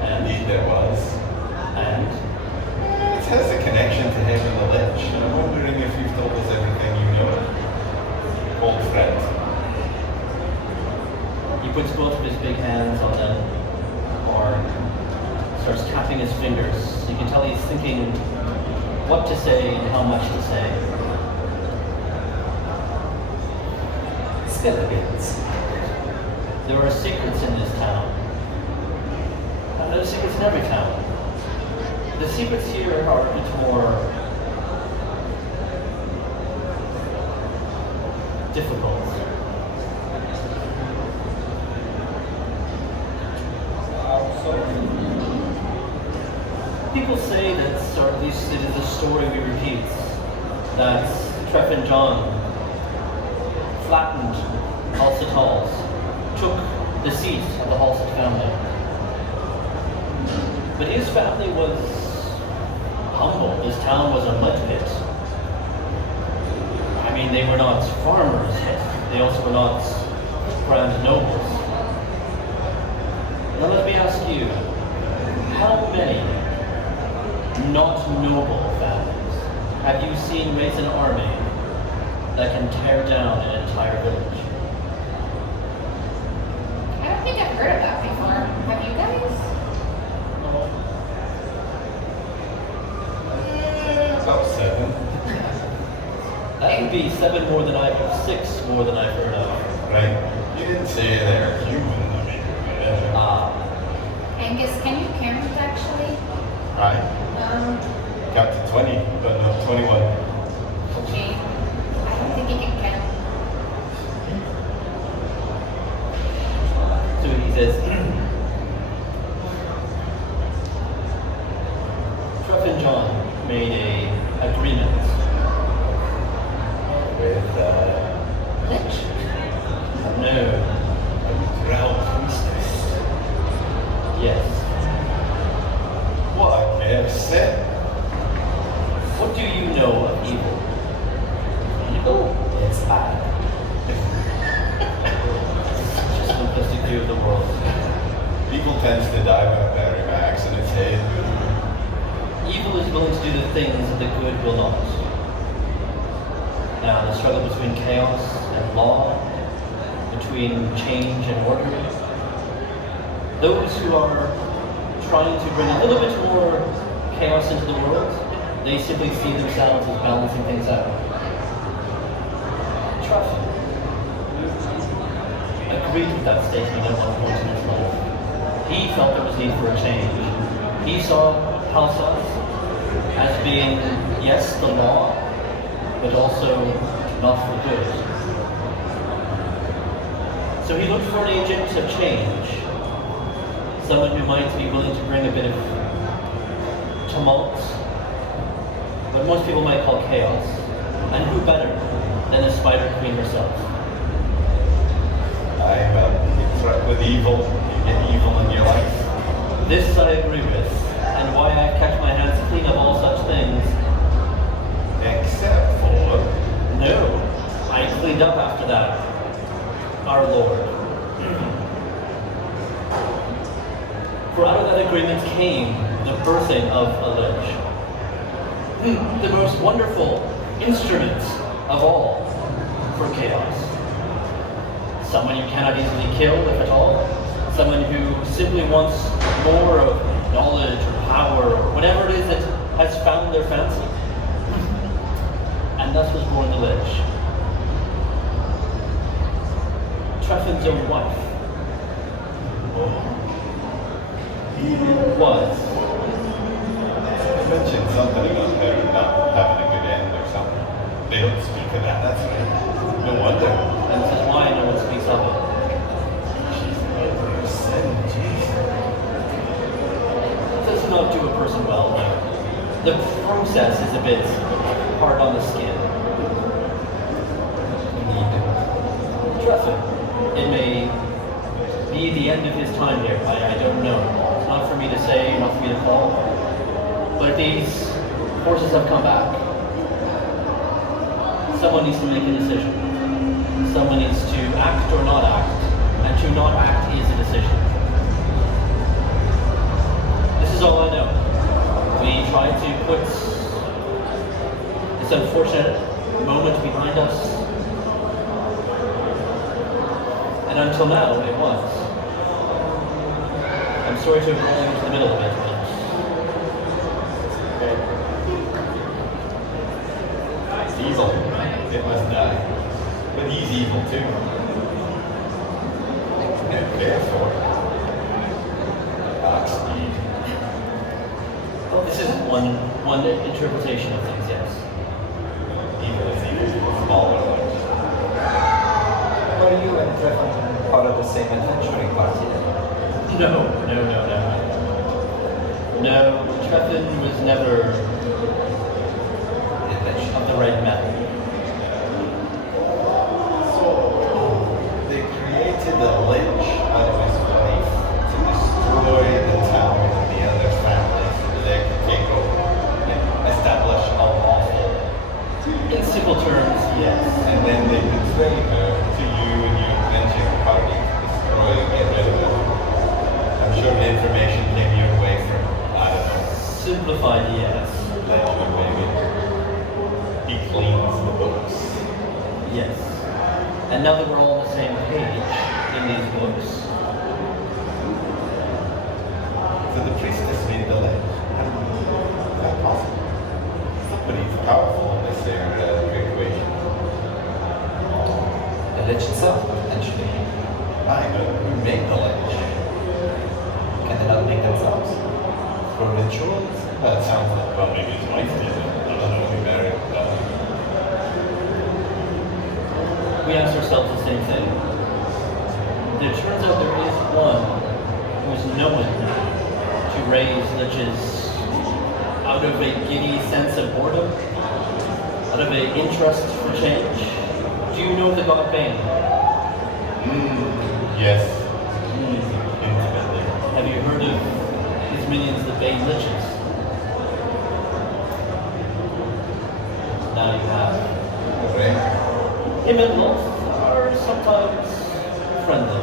And Indeed, there was. It has a connection to him and the Lich, and I'm wondering if you've told us everything you know. Old friend. he puts both of his big hands on the bar, starts tapping his fingers. You can tell he's thinking what to say and how much to say. Spill the beans. There are secrets in this town. And there are secrets in every town. The secrets here are a bit more difficult. People say that, or at least it is a story we repeat, that Treff and John flattened Halsett Halls, took the seat of the Halsett family. But his family was humble. His town was a mud pit. I mean, they were not farmers, but they also were not grand nobles. Now let me ask you, how many not noble families have you seen raise an army that can tear down an entire village? I don't think I've heard of that before. Have you guys? be 7 more than I've heard, 6 more than I've heard of. Right? You didn't say they're human, I mean, whatever. Angus, can you count actually? Right? Got to 20, but no, 21. Okay. I don't think he can count. So he says, Treff and John made a agreement. With, Lich? No. a drow priestess. Yes. What a sin. What do you know of evil? Evil? It's bad. Just a simplistic view of the world. Evil tends to die when a battery max in its head. Evil is willing to do the things that the good will not. Now, the struggle between chaos and law, between change and order, those who are trying to bring a little bit more chaos into the world, they simply see themselves as balancing things out. Treff agreed with that statement at one point in his life. He felt there was need for a change. He saw Halsas as being, yes, the law, but also not for good. So he looked for an agent of change, someone who might be willing to bring a bit of tumult, what most people might call chaos. And who better than the Spider Queen herself? You threat with evil, you get evil in your life. This I agree with, and why I've kept my hands clean of all such things. Except for... No, I cleaned up after that. Our Lord. For out of that agreement came the birthing of a lich. The most wonderful instrument of all for chaos. Someone you cannot easily kill, if at all. Someone who simply wants more of knowledge or power or whatever it is that has found their fancy. And thus was born the lich. Treffin's own wife was. You mentioned something about her not having a good end or something. They don't speak of that, that's right. No wonder. And this is why no one speaks of it. She's over sin, Jesus. It does not do a person well. The process is a bit hard on the skin. Treffin, it may be the end of his time here. I don't know. It's not for me to say, not for me to call. But these forces have come back. Someone needs to make a decision. Someone needs to act or not act. And to not act is a decision. This is all I know. We try to put this unfortunate moment behind us. And until now, it was. I'm sorry to have fallen into the middle of it, but It's evil. It must die. But he's evil too. And therefore, Oxmead. this is one interpretation of things, yes. Evil is evil. Smaller ones. Were you and Trevor part of the same adventuring party then? No. No, Treffin was never of the right metal. So, they created a lich out of his wife to destroy the town and the other families so that they could take over and establish a lawful. In simple terms, yes. And then they betray her to you and your adventuring party to destroy and get rid of her. I'm sure the information came your way from, I don't know, Simplified, yes. Ledger maybe. He cleans the books. Yes. And now that we're all on the same page in these books, So the priestess made the ledge. Is that possible? Somebody's powerful in this equation. for rituals? That sounds like, well, maybe his wife did it. I don't know if he married. We asked ourselves the same thing. It turns out there is one who is known to raise liches out of a giddy sense of boredom, out of an interest for change. Do you know the god Bane? Yes. Intimately. Have you heard of his minions, the Bane liches? Now you have. Right? Him and Loth are sometimes friendly.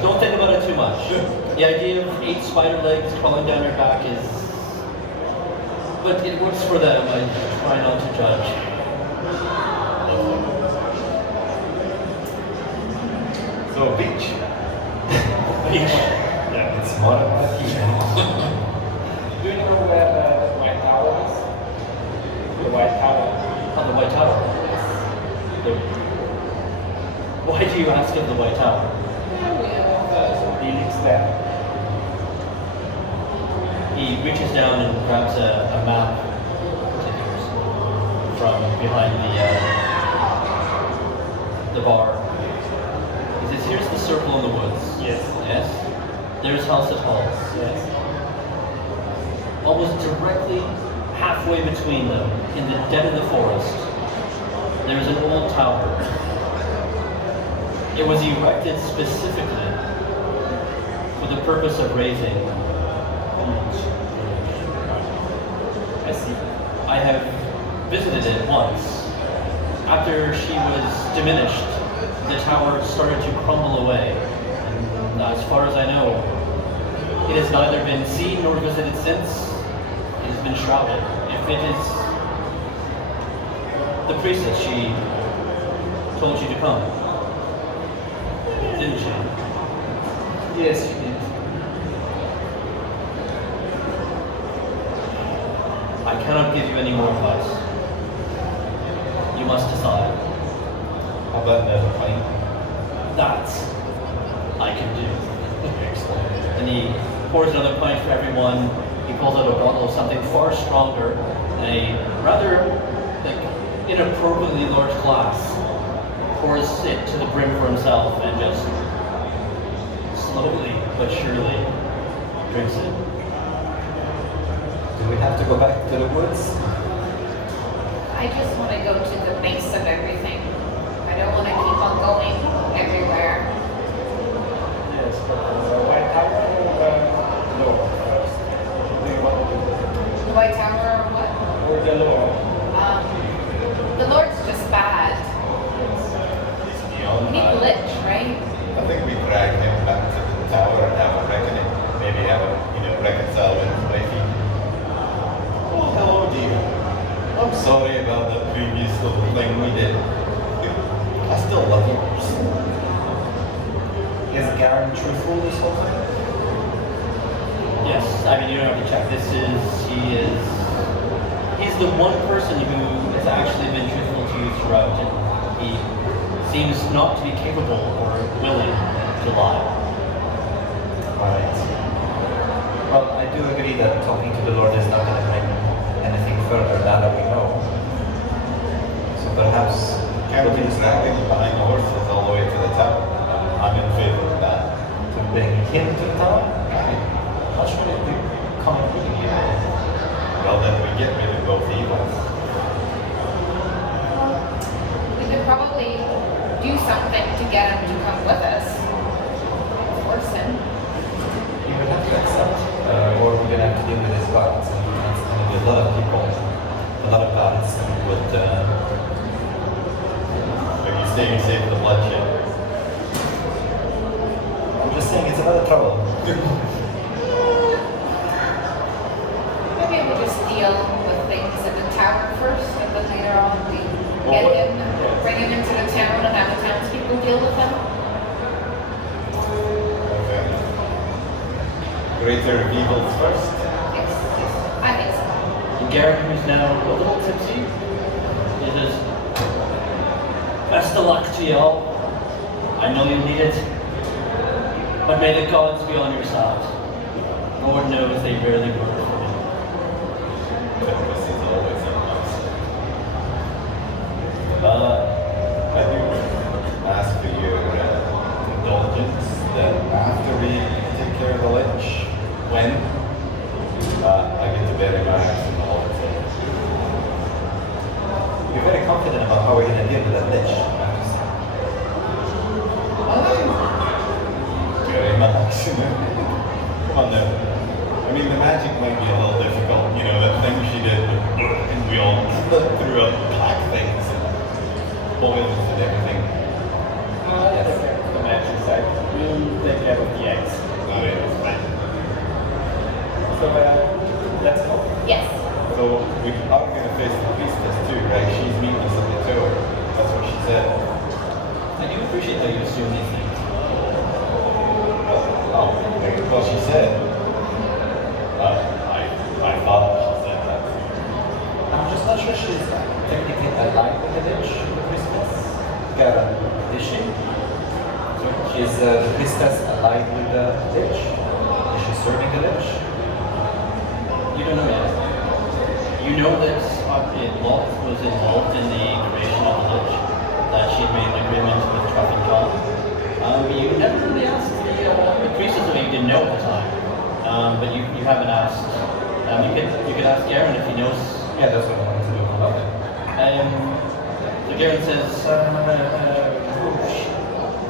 Don't think about it too much. The idea of 8 spider legs crawling down your back is... But it works for them, I try not to judge. So, beach. Beach. Yeah, it's more about here. Do you know where the White Tower is? The White Tower. On the White Tower. Why do you ask of the White Tower? We have some buildings there. He reaches down and grabs a map from behind the bar. He says, here's the circle in the woods. Yes. Yes? There's House at Halls. Yes. Almost directly halfway between them, in the dead of the forest, there's an old tower. It was erected specifically for the purpose of raising. I see. I have visited it once. After she was diminished, the tower started to crumble away. And as far as I know, it has neither been seen nor visited since. It has been shrouded. If it is the priestess, she told you to come, didn't she? Yes, she did. I cannot give you any more advice. You must decide. How about another pint? That I can do. Excellent. And he pours another pint for everyone. He pulls out a bottle of something far stronger and a rather inappropriately large glass. Pours it to the brim for himself and just slowly but surely drinks it. Do we have to go back to the woods? I just want to go to the base of everything. I don't want to keep on going everywhere. Yes, but the White Tower or the Lord first? Do you want to do? The White Tower or what? Or the Lord? The Lord's just bad. He's We beyond need that. Lich, right? I think we drag him back to the tower and have a reckoning. Maybe have a, reconcile with his wifey. Oh, hello, dear. I'm sorry about that previous little thing we did. I still love you. Is Garen truthful this whole time? Yes, I mean you don't have to check. He's the one person who has actually been truthful to you throughout, and he seems not to be capable or willing to lie. Alright. Well, I do agree that talking to the Lord is not going to bring anything further now that we know. So perhaps Can't be dragging behind the horses all the way to the tower. I'm in favor of that. to bring him to the tower? How should it be coming with you? Well, then we get rid of both evils. We could probably do something to get him to come with us. Force him. He would have to accept, or we're going to have to deal with his guards. And it's going to be a lot of people, a lot of guards with. Are you staying safe the bloodshed? I'm just saying it's a lot of trouble. Maybe we'll just deal with things in the tower first, and then later on we get him, bring him into the town, and have the townspeople deal with him. Okay. Greater evils first. Yes, I think so. And Garrett, who's now a little tipsy, he says, best of luck to y'all. I know you need it, but may the gods be on your side. Lord knows they rarely work for me. This is always a must. I do ask for your indulgence that after we take care of the lich, when I get to bury my axe in the hall itself. You're very confident about how we're going to deal with that lich. I have to say. Very much. Come on now. I mean, the magic might be a little difficult. You know, that thing she did, and we all threw up black things and boils and everything. The magic side. We'll take care of the eggs. Alright, it's fine. So let's go. Yes. So we are going to face the priestess too, right? She's meeting us at the tower. That's what she said. I do appreciate how you assume these things. Well, she said. I thought she said that. I'm just not sure she's technically alive with the lich, the priestess. Is she? Is the priestess alive with the lich? Is she serving the lich? You don't know yet. You know that Loth was involved in the creation of the lich, that she had made an agreement with Truff and John. You never really asked the priestess what you didn't know at the time, but you haven't asked. You could ask Garen if he knows. Yeah, that's what I wanted to do. Okay. So Garen says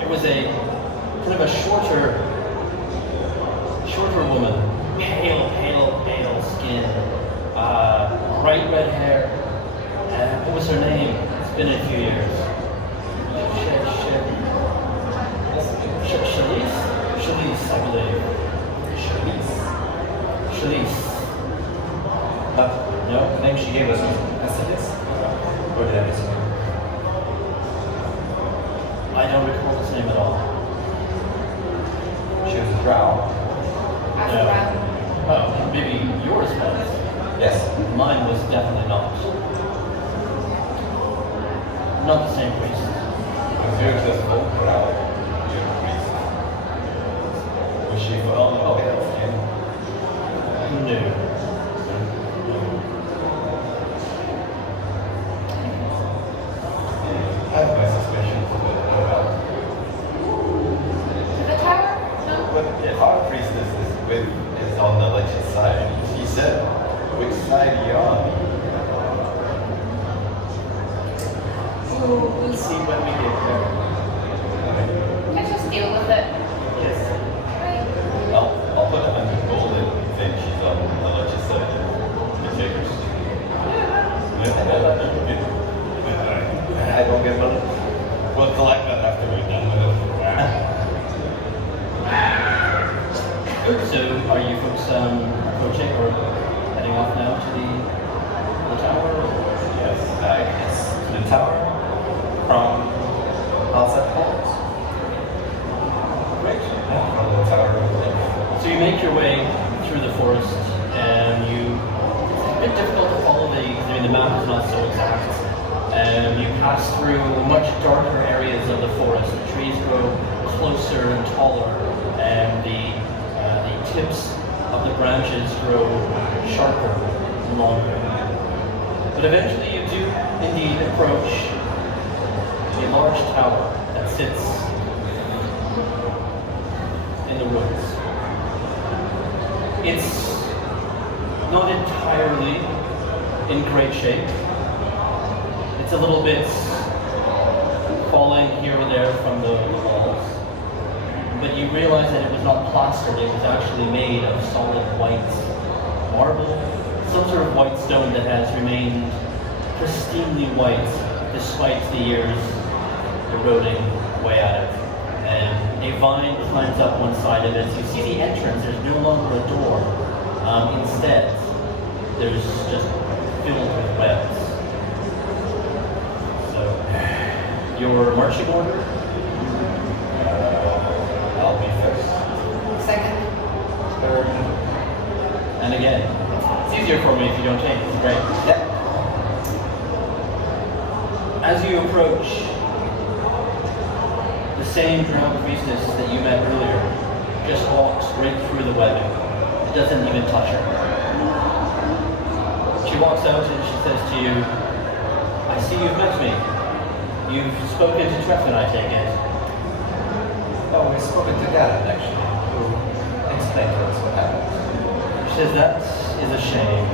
it was a kind of a shorter woman, pale skin, bright red hair. What was her name? It's been a few years. Shalise, I believe. Shalise. No, the name she gave us was Esselis? Or did I miss it? I don't recall his name at all. She was a drow. After round. Oh, maybe yours was. Yes. Mine was definitely not. Not the same priest. Was yours just full crowd? Your priest. Was she for all the pale skin? No. I have my suspicions about The tower? No. what if our priestess is on the lich's side. She said, which side are you on? We'll see when we get there. Let's just deal with it. Yes. Right. I'll put 100 gold in saying she's on the lich's side. The takers. I don't get money. We'll collect that after we're done with it. So, are you folks approaching or heading off now to the tower? Yes, Yes. To the tower from outside halls. Great. from the tower of life. So you make your way through the forest, and it's a bit difficult to follow the map is not so exact. You pass through much darker areas of the forest. The trees grow closer and taller, and the tips of the branches grow sharper and longer. But eventually you do indeed approach a large tower that sits in the woods. It's not entirely in great shape. It's a little bit falling here or there from the walls. But you realize that it was not plastered, it was actually made of solid white marble, some sort of white stone that has remained pristinely white despite the years eroding away at it. And a vine climbs up one side of it. So you see the entrance, there's no longer a door. Instead, there's just filled with webs. So, your marching order? I'll be first. Second. Third. And again, it's easier for me if you don't change. It's great. Yeah. As you approach, the same drowned priestess that you met earlier just walks right through the webbing. doesn't even touch her. She walks out and she says to you, I see you've met me. You've spoken to Treffin, I take it. Oh, we've spoken to Gavin, actually, who explained to us what happened. She says, that is a shame.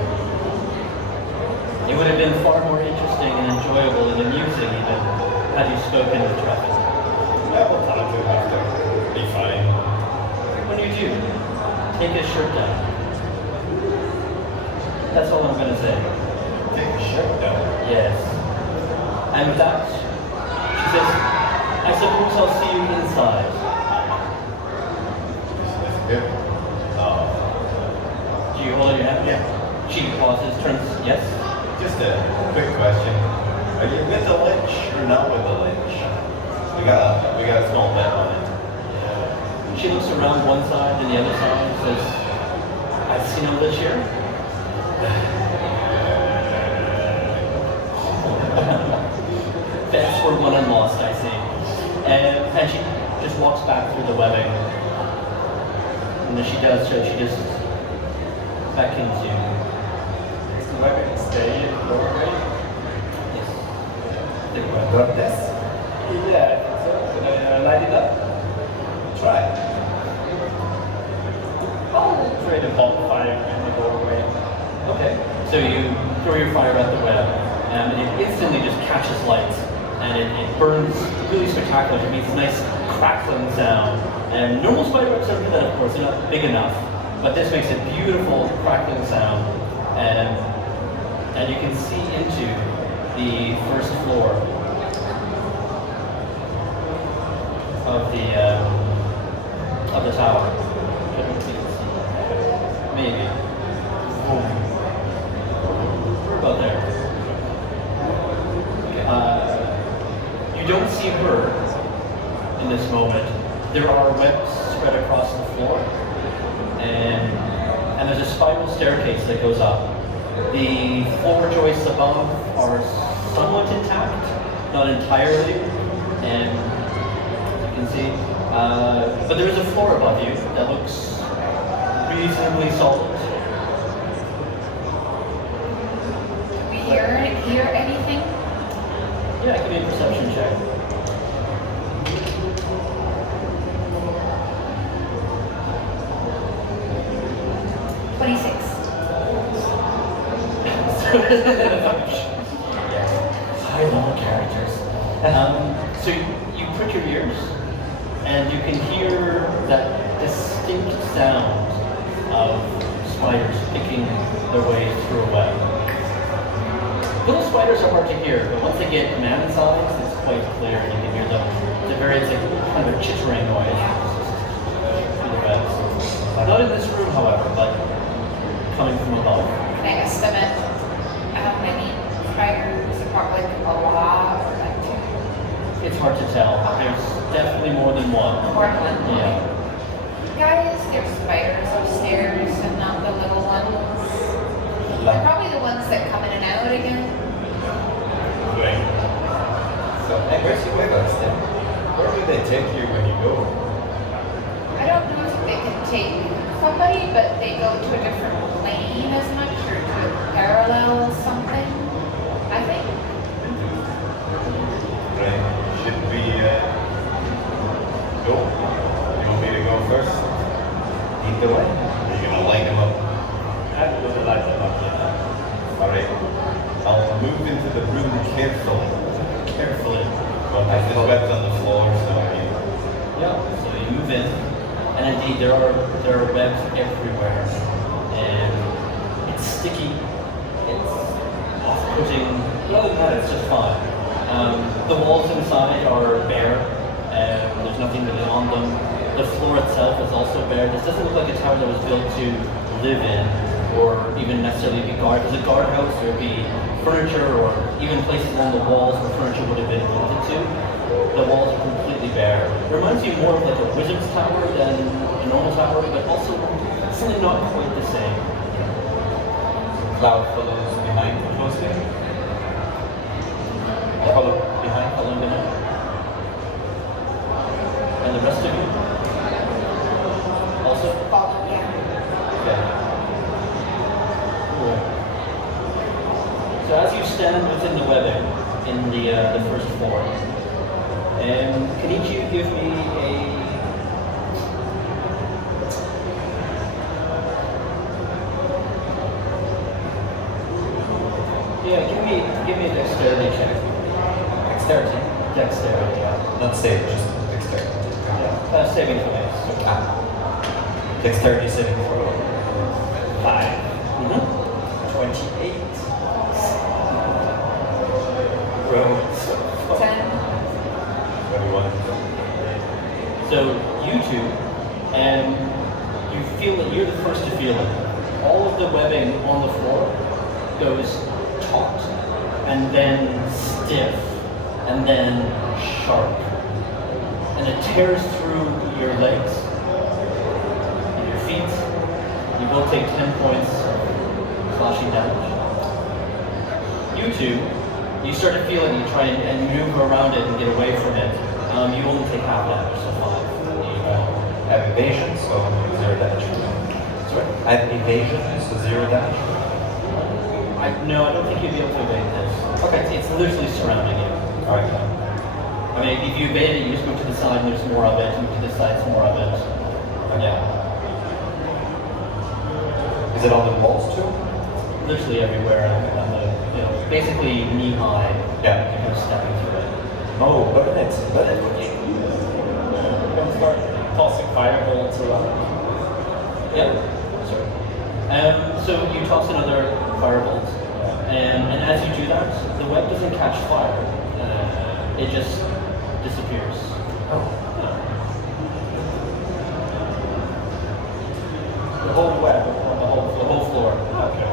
It would have been far more interesting and enjoyable and amusing even had you spoken with Treffin. I will talk to him after. Be fine. When you do, take his shirt down. That's all I'm going to say. Take your shirt down. Yes. And with that, she says, I suppose I'll see you inside. That's good. Do you hold your hand? Yeah. She pauses, turns, yes. Just a quick question. Are you with the Lynch or not with the Lynch? We got a small bet on it. She looks around one side and the other side and says, I've seen no Lich here. Bets were won and lost, I see. And she just walks back through the webbing. And as she does so, she just beckons you. Is the weapon stay in the doorway? Yes. Take a breath. Got this? Yeah, I think so. Can I light it up? Try. I'll try to hold fire in the doorway. Okay. So you throw your fire at the web, and it instantly just catches light, and it burns really spectacular. It makes a nice crackling sound. And normal spider webs don't do that, of course. They're not big enough, but this makes a beautiful crackling sound, and you can see into the first floor of the tower. Maybe. We're about there. You don't see her in this moment. There are webs spread across the floor, and there's a spiral staircase that goes up. The floor joists above are somewhat intact, not entirely, and as you can see, but there is a floor above you that looks reasonably solid. Do we hear anything? Yeah, give me a perception check. 26. High level characters. So you put your ears, and you can hear that distinct sound of spiders picking their way through a web. Little spiders are hard to hear, but once they get man size, it's quite clear, and you can hear them. It's like kind of a chittering noise through the webs. Not in this room, however, but coming from above. Can I estimate how many spiders? Probably a lot, or like two. It's hard to tell. There's definitely more than one. More than one? Yeah. Guys, there's spiders upstairs and not the little ones. They're probably the ones that come in and out again. Great. So, hey, where's your wavelengths then? Where do they take you when you go? I don't know if they can take somebody, but they go to a different plane as much or to a parallel something, I think. Right. Should we go? You want me to go first? Lead the way. Are you gonna light them up? I'm going to light them up. Alright. I'll move into the room carefully. Carefully. Well, there's webs on the floor, so Yeah. So you move in, and indeed there are webs everywhere, and it's sticky. It's off-putting. But other than that, it's just fine. The walls inside are bare, and there's nothing really on them. The floor itself is also bare. This doesn't look like a tower that was built to live in, or even necessarily be guard. If it was a guardhouse, there would be furniture, or even places on the walls where furniture would have been bolted to. The walls are completely bare. It reminds you more of like a wizard's tower than a normal tower, but also something not quite the same. Cloud follows behind closely. Follow behind. Following behind. And the rest of you? Also? Follow, yeah. Okay. stand within the webbing in the first floor. And can each of you give me a... Yeah, give me a dexterity check. Dexterity. Dexterity, yeah. Not save, just dexterity. Yeah, saving throw. Dexterity saving throw. 5. 28. Row. 10. 21. So you two, and you feel it, you're the first to feel it. All of the webbing on the floor goes taut, and then stiff, and then sharp. And it tears through your legs and your feet. You both take 10 points of slashing damage. You two, you start to feel it, and you try and move around it and get away from it. You only take half damage, so 5. I have evasion, so 0 damage. Sorry? I have evasion, so 0 damage. No, I don't think you'd be able to evade this. Okay. It's literally surrounding you. Alright. I mean, if you evade it, you just move to the side and there's more of it, move to the side, some more of it. Yeah. Is it on the walls too? Literally everywhere, and basically knee-high. Yeah. You're kind of stepping through it. Oh, but it's I'm gonna start tossing fireballs around. Yeah. Sorry. So you toss another firebolt, and as you do that, the web doesn't catch fire. It just disappears. Oh. The whole web, or The whole floor. Okay.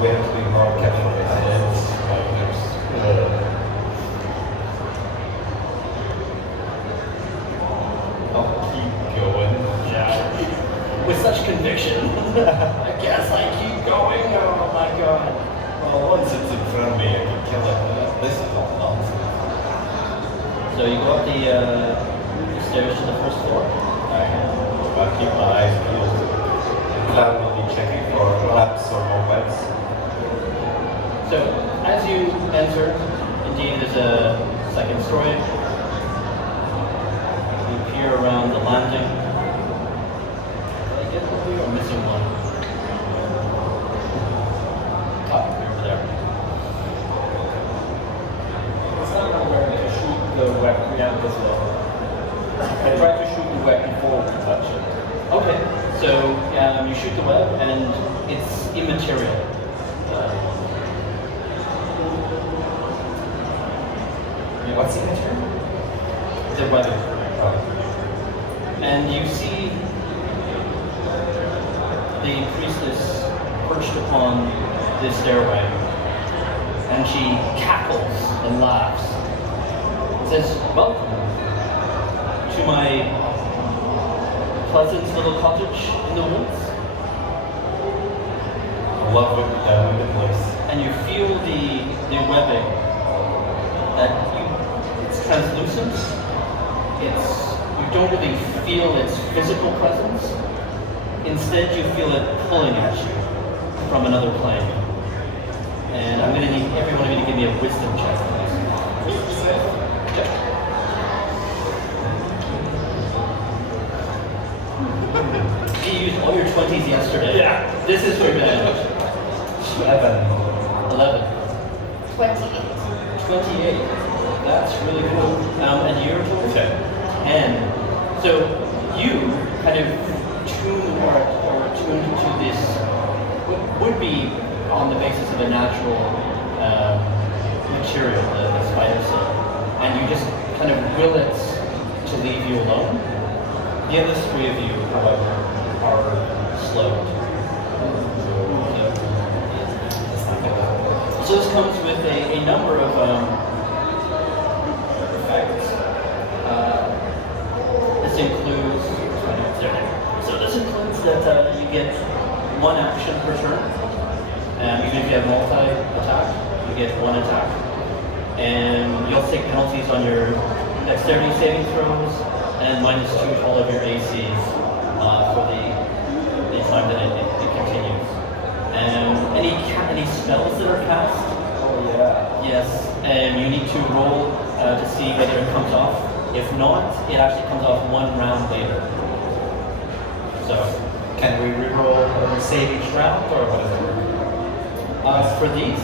We have to be more careful with this. I'll keep going. Yeah. With such conviction. I guess I keep going. Oh my god. Well, once it's in front of me, I can kill it. This is all nonsense. So you go up the stairs to the first floor. I'll keep my eyes peeled. Cloud will be checking for traps or more webs. So as you enter, indeed there's a second story. You peer around the landing. Did I get one here or missing one? Over there. It's not going to shoot the web preamp as well. I try to shoot the web before we touch it. Okay, so you shoot the web and it's immaterial. What's the material? The webbing. Oh. And you see the priestess perched upon this stairway, and she cackles and laughs. And says, "Welcome to my pleasant little cottage in the woods." I love what you've done with the place. And you feel the webbing that it's translucent. You don't really feel its physical presence. Instead, you feel it pulling at you from another plane. And I'm going to need every one of you to give me a wisdom check, please. Check. You used all your 20s yesterday. Yeah. This is your advantage. 11. 28. 28. That's really cool. And you're 10. So you kind of tune or tuned to this, what would be on the basis of a natural material, the spider silk, and you just kind of will it to leave you alone. The other 3 of you, however, are slowed. So this comes with a number of effects. This includes, this includes that you get 1 action per turn. Even if you have multi-attack, you get 1 attack. And you'll take penalties on your dexterity saving throws and -2 to all of your ACs for the time that it continues. Any spells that are cast? Oh yeah. Yes, you need to roll to see whether it comes off. If not, it actually comes off 1 round later. So, Can we reroll or save each round, or what does it work? for these,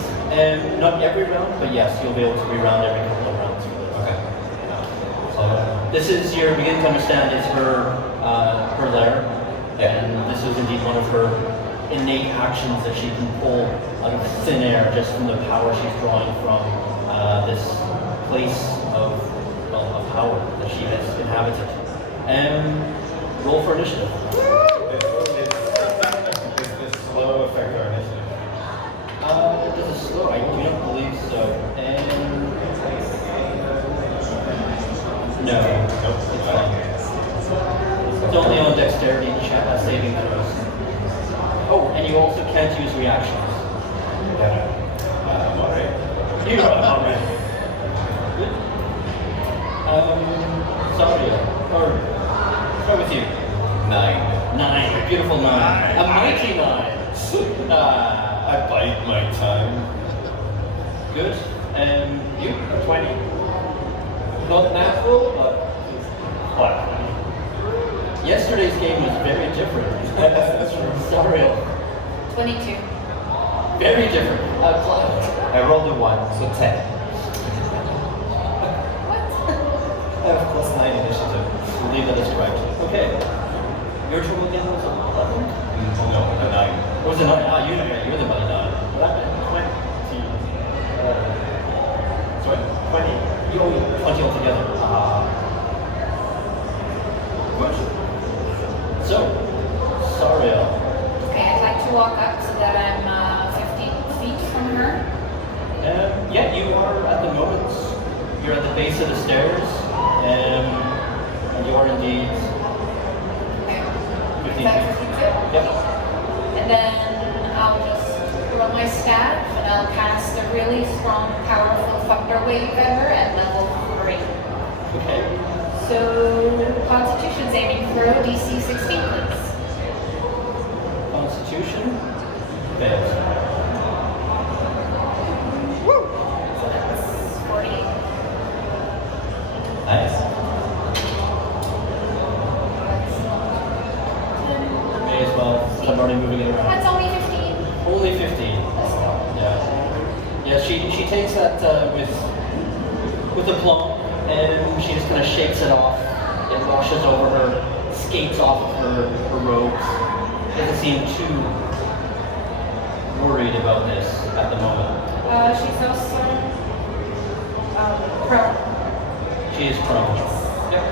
not every round, but yes, you'll be able to re-round every couple of rounds for this. Okay. This is, you're beginning to understand, is her lair, Yeah. and this is indeed one of her innate actions that she can pull out of thin air just from the power she's drawing from this place of power that she has inhabited. Roll for initiative. Is this slow affect our initiative? Does it slow? I do not believe so. No, Nope. it's not. It's only on dexterity saving throws. Oh, and you also can't use reactions. I'm alright. You are alright. Good. Saria, or start with you. 9. 9, beautiful 9. A mighty 9. I bide my time. Good. You? 20. Not natural, but what? Yesterday's game was very different. That's true. Saria, 22. very different. Cloud. I rolled a 1, so 10. What? I have +9 initiative. I believe that is correct. Okay. Your total again was 11? No, a 9. Or was it 9? You're the better 9. 20. Sorry? 20. You owe 20 altogether. Good. So, Saria. Okay, I'd like to walk up so that I'm 15 feet from her. Yeah, you are at the moment. You're at the base of the stairs. And you are indeed Okay. 15 Is that feet. 52? Yep. And then I'll just roll my staff and I'll cast a really strong, powerful thunder wave at her at level 3. Okay. So, Constitution saving throw DC 16, please. Constitution. Fails. So that's 48. Nice. May as well. Since I'm already moving it around. That's only 15. Only 15. Let's go. Yeah. Yeah, she takes that with aplomb and she just kind of shakes it off. It washes over her, skates off of her robes. She doesn't seem too worried about this at the moment. She's also prone. She is prone. Yep.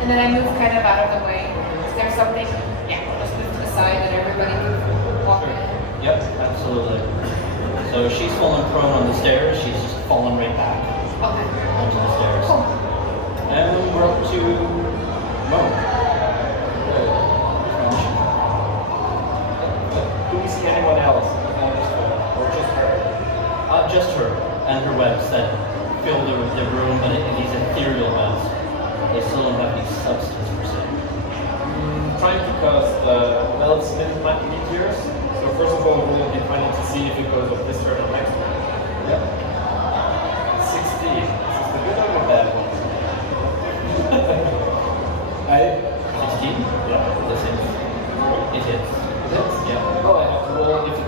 And then I move kind of out of the way. Is there something? Yeah, we'll just move to the side that everybody can walk in. Yep, absolutely. So she's fallen prone on the stairs. She's just fallen right back Okay. onto the stairs. Cool. And we're up to Mo. Do we see anyone else? Or just her? Just her and her webs that fill the room, but these ethereal webs. They still don't have any substance per se. Trying to cast Meltsmith meteors. So first of all, we'll be trying to see if it goes of this turn or next one. Yep. 16. Is this the good or the bad one? 16? Yeah. This hits. It hits. It hits? Yeah. Oh, I have to roll if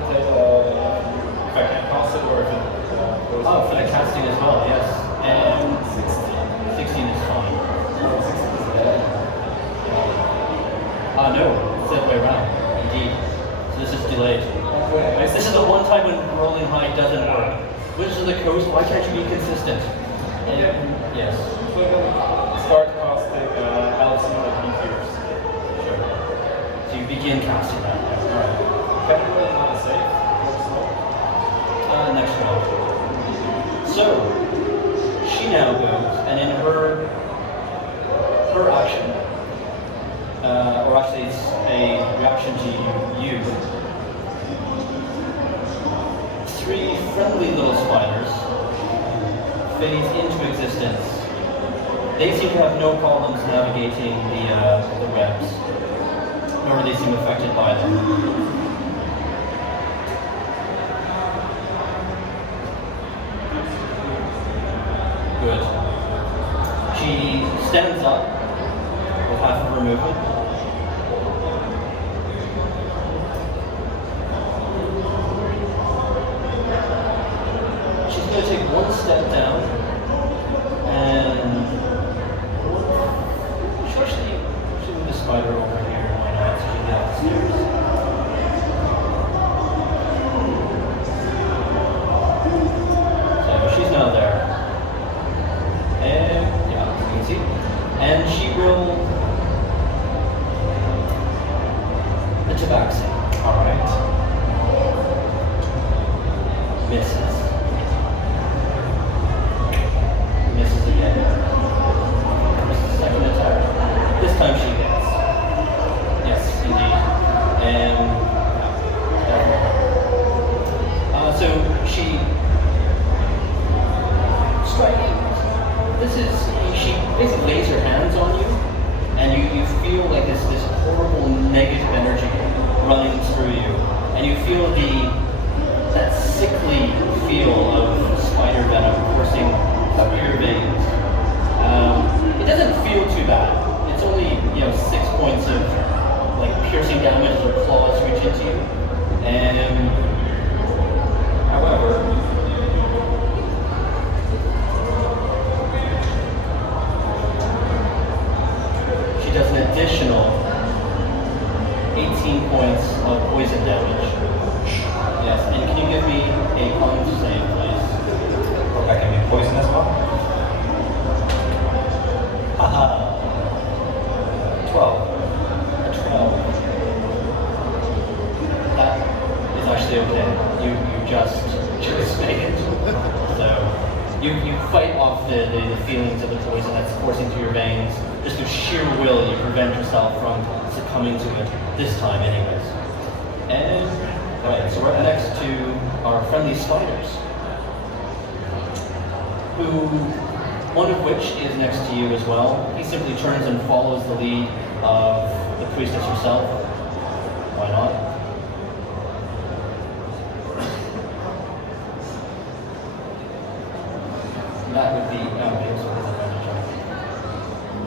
I can cast it or if it goes. Oh, for the casting as well, yes. And 16. 16 is fine. Oh, 16 is bad. No, it's the other way around. Indeed. So this is delayed. Okay. This is the one time when rolling high doesn't work. Wizards of the Coast, why can't you be consistent? And, Yeah. Yes. So I'm gonna start casting Meltsmith meteors. Sure. So you begin casting that. Alright. Can we roll not a save? Next round. So she now goes, and in her action, or actually it's a reaction to you. 3 friendly little spiders phase into existence. They seem to have no problems navigating the webs, nor do they seem affected by them. stands up with half of her movement. She's going to take one step down and sure she move the spider over here. Why not? So she'll get upstairs. So she's now there. And yeah, you can see. And she will the tabaxi. Alright. Misses. Misses again. Second attack. This time she hits. Yes, indeed. And so she striking. This is she basically lays her hands on you, and you feel like this horrible negative energy running through you, and you feel that sickly feel of spider venom coursing through your veins. It doesn't feel too bad. It's only 6 points of like piercing damage as her claws reach into you, and however, she does an additional 18 points of poison damage. Yes, and can you give me a con save, please? Hope I can be poison as well. Haha. 12. A 12. That is actually okay. You just made it. So you fight off the feelings of the poison that's coursing through your veins. Just through sheer will, you prevent yourself from succumbing to it this time, anyways. And right, so we're up next to our friendly spiders, one of which is next to you as well. He simply turns and follows the lead of the priestess herself. Why not? That would be so his advantage on it.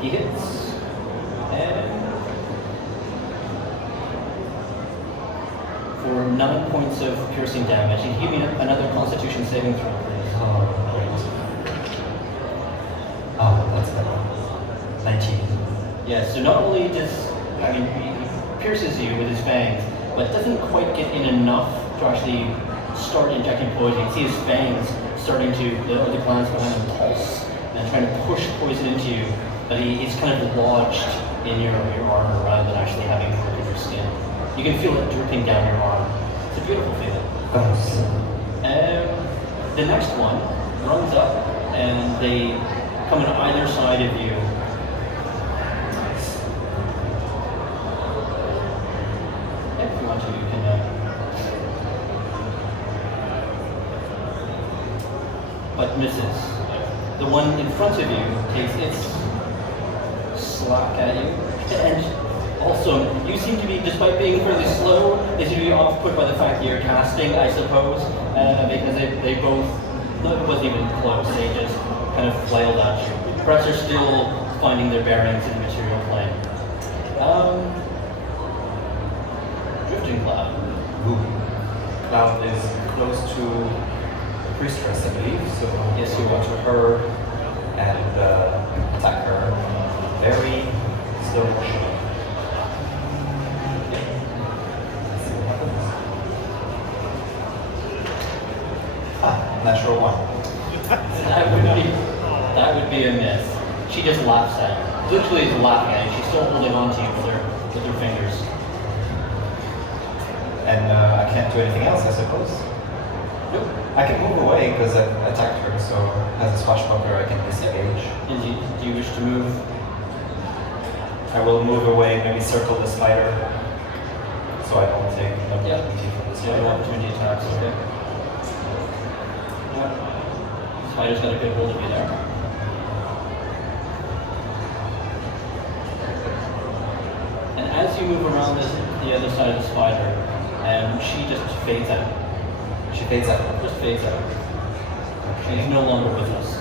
He hits, and for 9 points of piercing damage, and give me another Constitution saving throw, please. Oh, great. Oh, that's better. 19. Yes, so not only does, he pierces you with his fangs, but doesn't quite get in enough to actually start injecting poison. You can see his fangs starting to, the glands behind him pulse and trying to push poison into you, but he's kind of lodged in your armor rather than actually having work in your skin. You can feel it dripping down your arm. It's a beautiful feeling. Thanks. The next one runs up and they come on either side of you. If you want to, you can. But misses. The one in front of you takes its slack at you, and also you seem to be, despite being fairly slow, they seem to be off-put by the fact that you're casting, I suppose, because they both, it wasn't even close, they just kind of flailed at you. Perhaps they're still finding their bearings in the material plane. Drifting Cloud. Ooh. Cloud is close to the priestess, I believe, so Yes, you go are. to her and attack her. Very slow motion. Let's see what happens. Natural one. That would be a miss. She just laughs at you. Literally is laughing at you. She's still holding on to you with her fingers. And I can't do anything else, I suppose. Nope. I can move away because I attacked her, so as a swashbuckler I can disengage. Indeed. Do you wish to move? I will move away, maybe circle the spider, so I don't take an Yeah. opportunity from the So spider. no opportunity attacks, okay. Yeah. Spider's got a good hold of you there. And as you move around the other side of the spider, she just fades out. She fades out. Just fades out. She's no longer with us.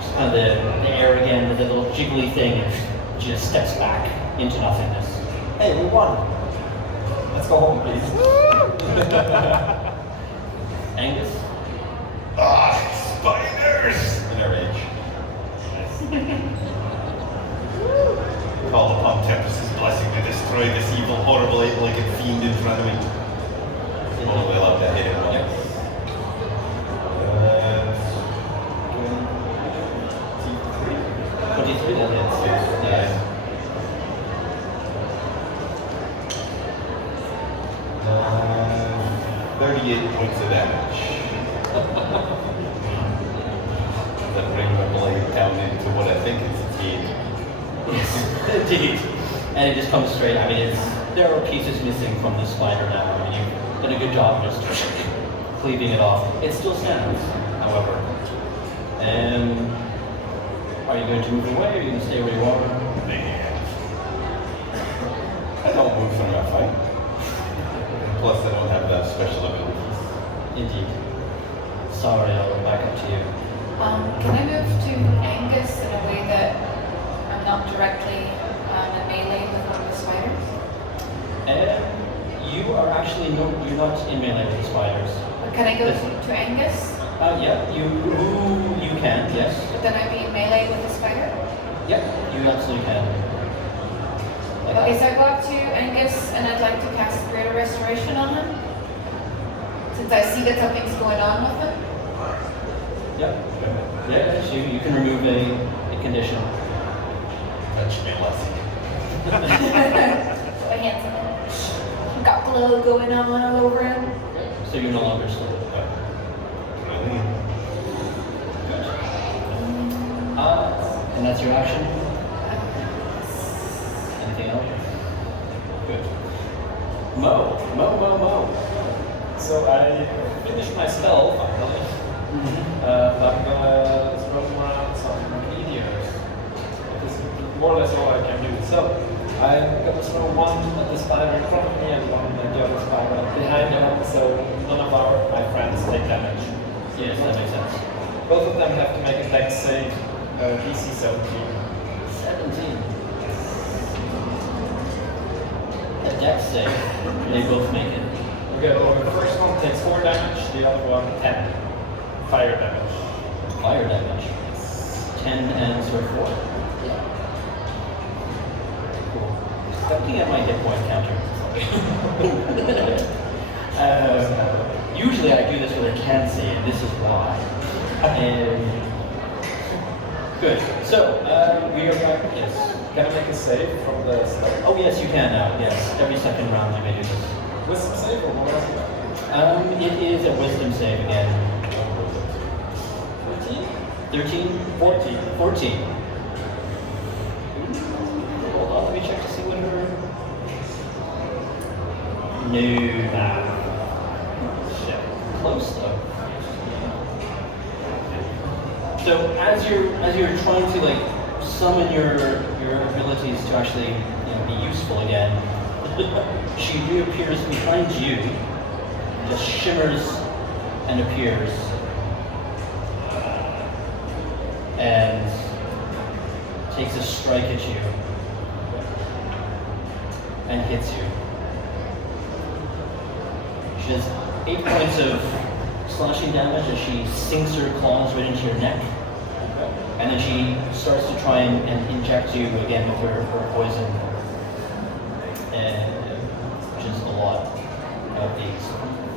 She's kind of the air again with a little jiggly thing, and she just steps back into nothingness. Hey, we won. Let's go home, please. Angus? Ah, spiders! In a rage. Call upon Tempest's blessing to destroy this evil, horrible, eight-legged fiend in front of me. Oh, we'll have to hit him. Yep. 23, that hits. Yeah. 38 points of damage. Then bring my blade down into what I think is its head. Yes, indeed. And it just comes straight. I mean, there are pieces missing from the spider now. I mean, you've done a good job just cleaving it off. It still stands, however. And are you going to move away? Or are you going to stay where you are? Man. I don't move from that fight. Plus, I don't have that special abilities. Indeed. Sorry, I'll go back up to you. Can I move to Angus in a way that I'm not directly in melee with one of the spiders? You are actually you're not in melee with the spiders. Or can I go to Angus? Yeah, you can, yes. But then I'd be in melee with the spider? Yep, you absolutely can. Okay, so I go up to Angus and I'd like to cast Greater Restoration on him. Since I see that something's going on with him. Yep. Yeah, so you can remove a condition. Touch me, Lassie. So I hand him. Got glow going on all over him. So you're no longer slow. Really? And that's your action? Anything else? Good. Mo. So I finished my spell, finally. But I'm gonna throw around some meteors. This is more or less all I can do. So I'm gonna throw one at the spider in front of me and one at the other spider behind them, so none of my friends take damage. Yes, that makes sense. Both of them have to make a dex save, DC 17. 17. A dex save. They both make it. Okay, well, the first one takes 4 damage, the other one 10. Fire damage. Fire damage. 10 and so 4. Yeah. Cool. Looking at my hit point counter. Usually I do this with a can save, and this is why. Good. So, we are back. Yes. Can I make a save from the spell? Oh, yes, you can now. Yes. Every second round you may do this. Wisdom save or what else? It is a wisdom save again. 13? 14. 14. Hold on, let me check to see what her... No, nah. Shit. Close though. So as you're trying to like summon your abilities to actually be useful again, she reappears behind you, just shimmers and appears, and takes a strike at you and hits you. She does 8 points of slashing damage as she sinks her claws right into your neck. And then she starts to try and inject you again with her poison. Which is a lot of these.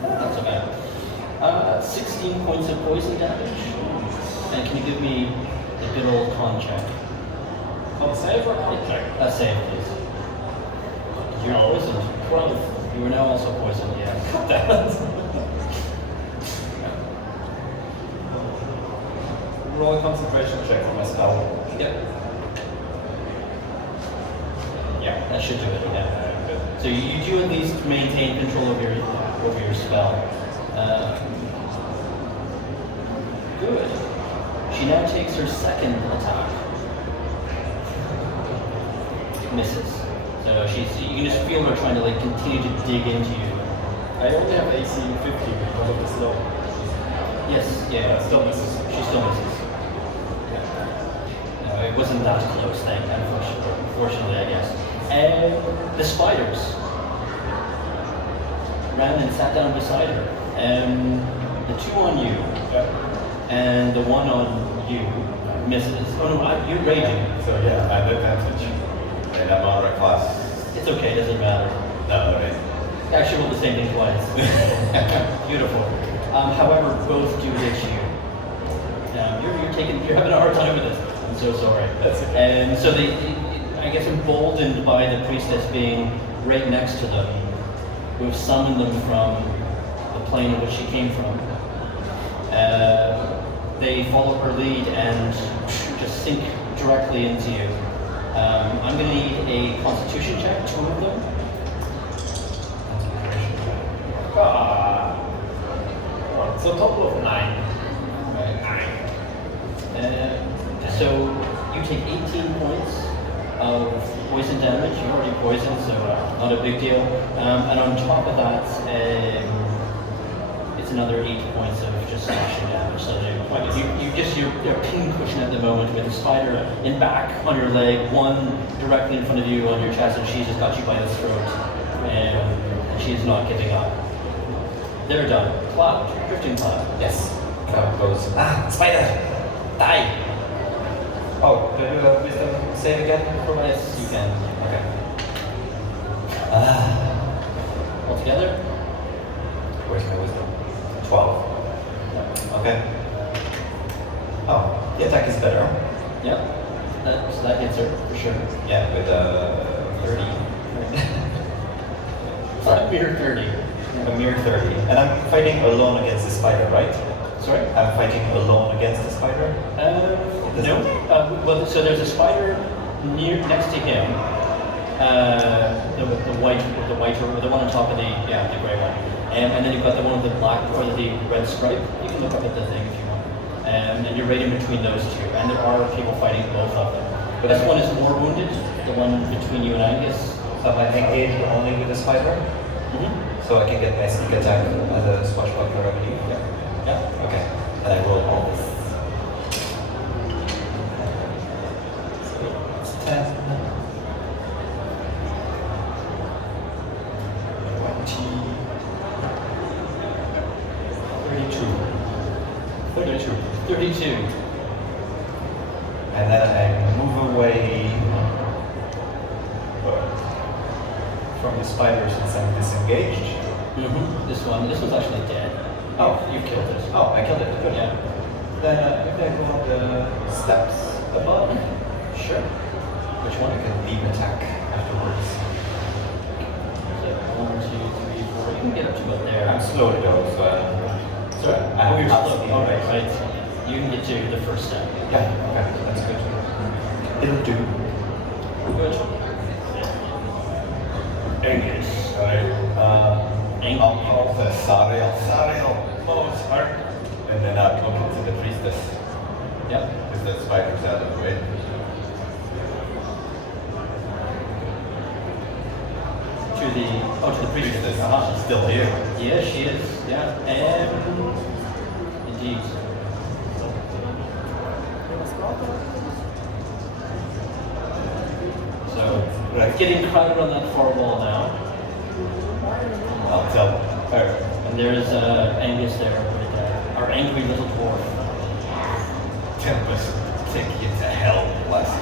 Not so bad. 16 points of poison damage. And can you give me a good old con check? Con save or con check? A save, please. You're poisoned. 12. You are now also poisoned, yes. Roll a concentration check for my spell. Yep. Yeah, that should do it. Yeah. So you do at least maintain control of your spell. Good. She now takes her second attack. Misses. So you can just feel her trying to like continue to dig into you. I only have AC 50 because of the slow. Yes. Yeah. Still misses. She still misses. it wasn't that close, unfortunately, I guess. And the spiders ran and sat down beside her. The two on you, and the one on you misses. Oh no, you're raging. So yeah, I have advantage. And I'm on our class. It's okay, doesn't matter. No, right. Actually, rolled the same thing twice. Beautiful. However, both do hit you. You're having a hard time with this. I'm so sorry. And so they, I guess, emboldened by the priestess being right next to them, we've summoned them from the plane in which she came from. They follow her lead and just sink directly into you. I'm going to need a Constitution check, two of them. So total of 9. So you take 18 points of poison damage. You're already poisoned, so not a big deal. And on top of that, it's another 8 points of just slashing damage. So you're pin cushion at the moment with the spider in back on your leg, one directly in front of you on your chest, and she just got you by the throat. And she's not giving up. They're done. Cloud, drifting cloud. Yes. Cloud goes, spider! Die! Oh, do I do a wisdom save again? Yes, you can. Okay. All together? Where's my wisdom? 12. Okay. Oh, the attack is better. Yep. So that hits her for sure. Yeah, with 30. A mere 30. A mere 30. And I'm fighting alone against the spider, right? Sorry? I'm fighting alone against the spider? No. Well, so there's a spider next to him. The white, the one on top of the grey one. And then you've got the one with the black or the red stripe. You can look up at the thing if you want. And you're right in between those two. And there are people fighting both of them. But this one is more wounded, the one between you and Angus. So am I engaged only with the spider? So I can get my sneak attack as a swashbuckler, I believe? Yeah. Okay. And I roll all this. So it's 10. 32. And then I move away from the spider since I'm disengaged. This one's actually dead. Oh, You killed it. Oh, I killed it. Good. Yeah. Then maybe I go on the steps above. Sure. Which I one? can beam attack afterwards. So 1, 2, 3, 4. You can get up to about there. I'm slow though, so Sorry? I have you're top slow. speed, Oh, right? right. You can get to the first step. Yeah, okay, that's good. It'll do. Good. Angus. I'll say Sariel, Mozart. And then I'll look into the priestess. Yep. Because that spider's out of the way. To the priestess. Priestess, she's still here. Yeah, she is. Yeah. Indeed. So, getting crowded on that far wall now. I'll tell her. And there's Angus there, right there. Our angry little dwarf. Tempest, take you to hell, blessed.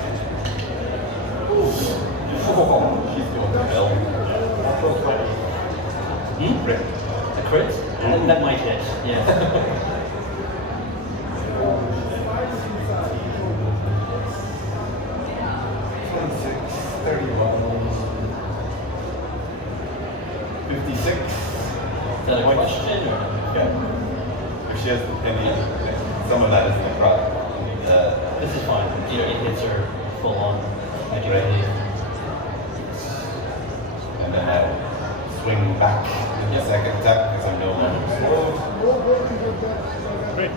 She's going to hell. Crit. A crit? That might hit, yeah. 56. Is that a question or? Yeah. If she has any, some of that is in the crowd. This is fine. It hits her full on. I do believe. And then I'll swing back in the second attack because I'm no longer slowed. Great.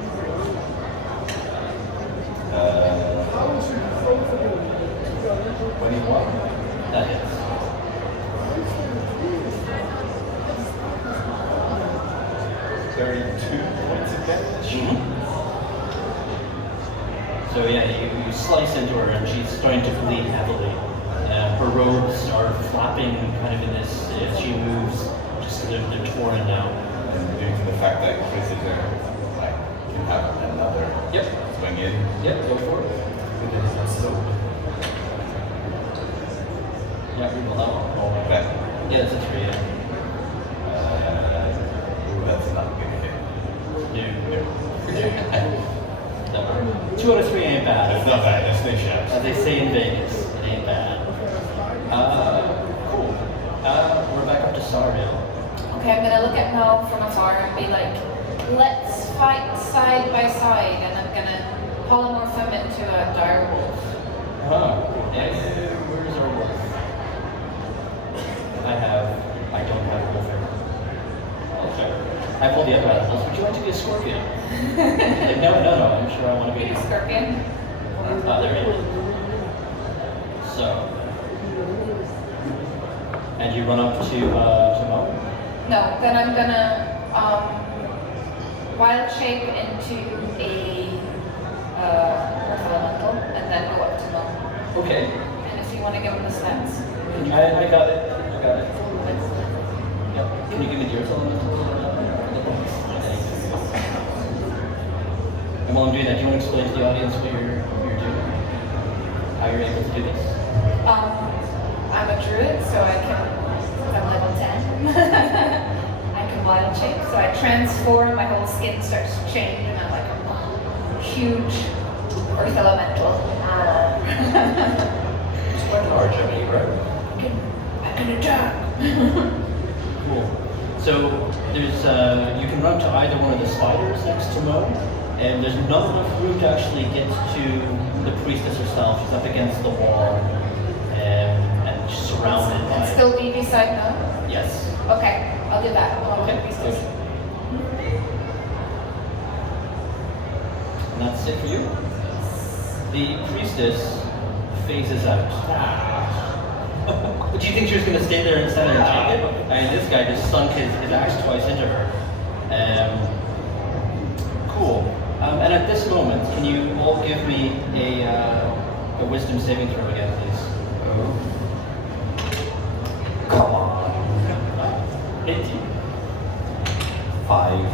21. That hits. 32 points of damage. So yeah, you you slice into her, and she's starting to bleed heavily. Her robes are flapping kind of in this, as she moves, just they're torn now. And due to the fact that Chris is there, I can have another swing in. Yep, go for it. Yeah, reroll that one. Okay. Yeah, that's a 3, yeah. That's not gonna hit. No. 2 out of 3 ain't bad. It's not bad, it's no shot. As they say in Vegas, it ain't bad. Cool. We're back up to Sardale. Okay, I'm gonna look at Mel from afar and be like, let's fight side by side, and I'm gonna polymorph him into a dire wolf. And where's our wolf? I don't have wolf hair. Okay. I have all the other animals. Would you like to be a scorpion? Like, no, I'm sure I want to be Be a scorpion. there you go. So. And you run up to Mo? No, then I'm gonna wild shape into a earth elemental, and then go up to Mo. Okay. And if you want to give him the stats. I got it. Yep. Can you give me the earth elemental? And while I'm doing that, do you want to explain to the audience what you're doing? How you're able to do this? I'm a druid, so I can, I'm level 10. I can wild shape, so I transform, my whole skin starts to change, and I'm like a huge earth elemental. It's quite large, I mean, right? I can attack. Cool. So there's you can run to either one of the spiders next to Mo, and there's not enough room to actually get to the priestess herself. She's up against the wall, and surrounded by. And still be beside Mo? Yes. Okay, I'll do that. I'll Okay. do priestess. And that's it for you. The priestess phases out. Do you think she was going to stay there and stand there and take it? I mean, this guy just sunk his axe twice into her. Cool. And at this moment, can you all give me a wisdom saving throw again, please? Come on. 18. 5.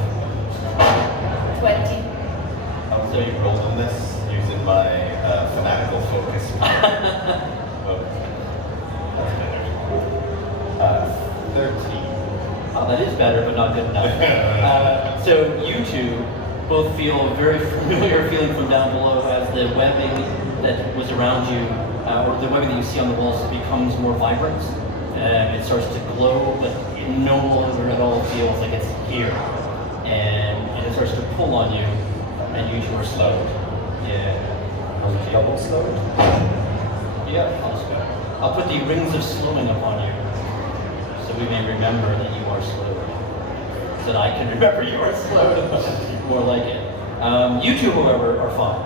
20. So you rolled on this using my fanatical focus. That's better. 13. Oh, that is better, but not good enough. So you two both feel a very familiar feeling from down below as the webbing that was around you, or the webbing that you see on the walls, becomes more vibrant. It starts to glow, but it no longer at all feels like it's here. And it starts to pull on you, and you two are slowed. Yeah. Double slowed? Yeah, I'll put the rings of slowing upon you, so we may remember that you are slowed. So that I can remember you are slowed. More like it. You two, however, are fine.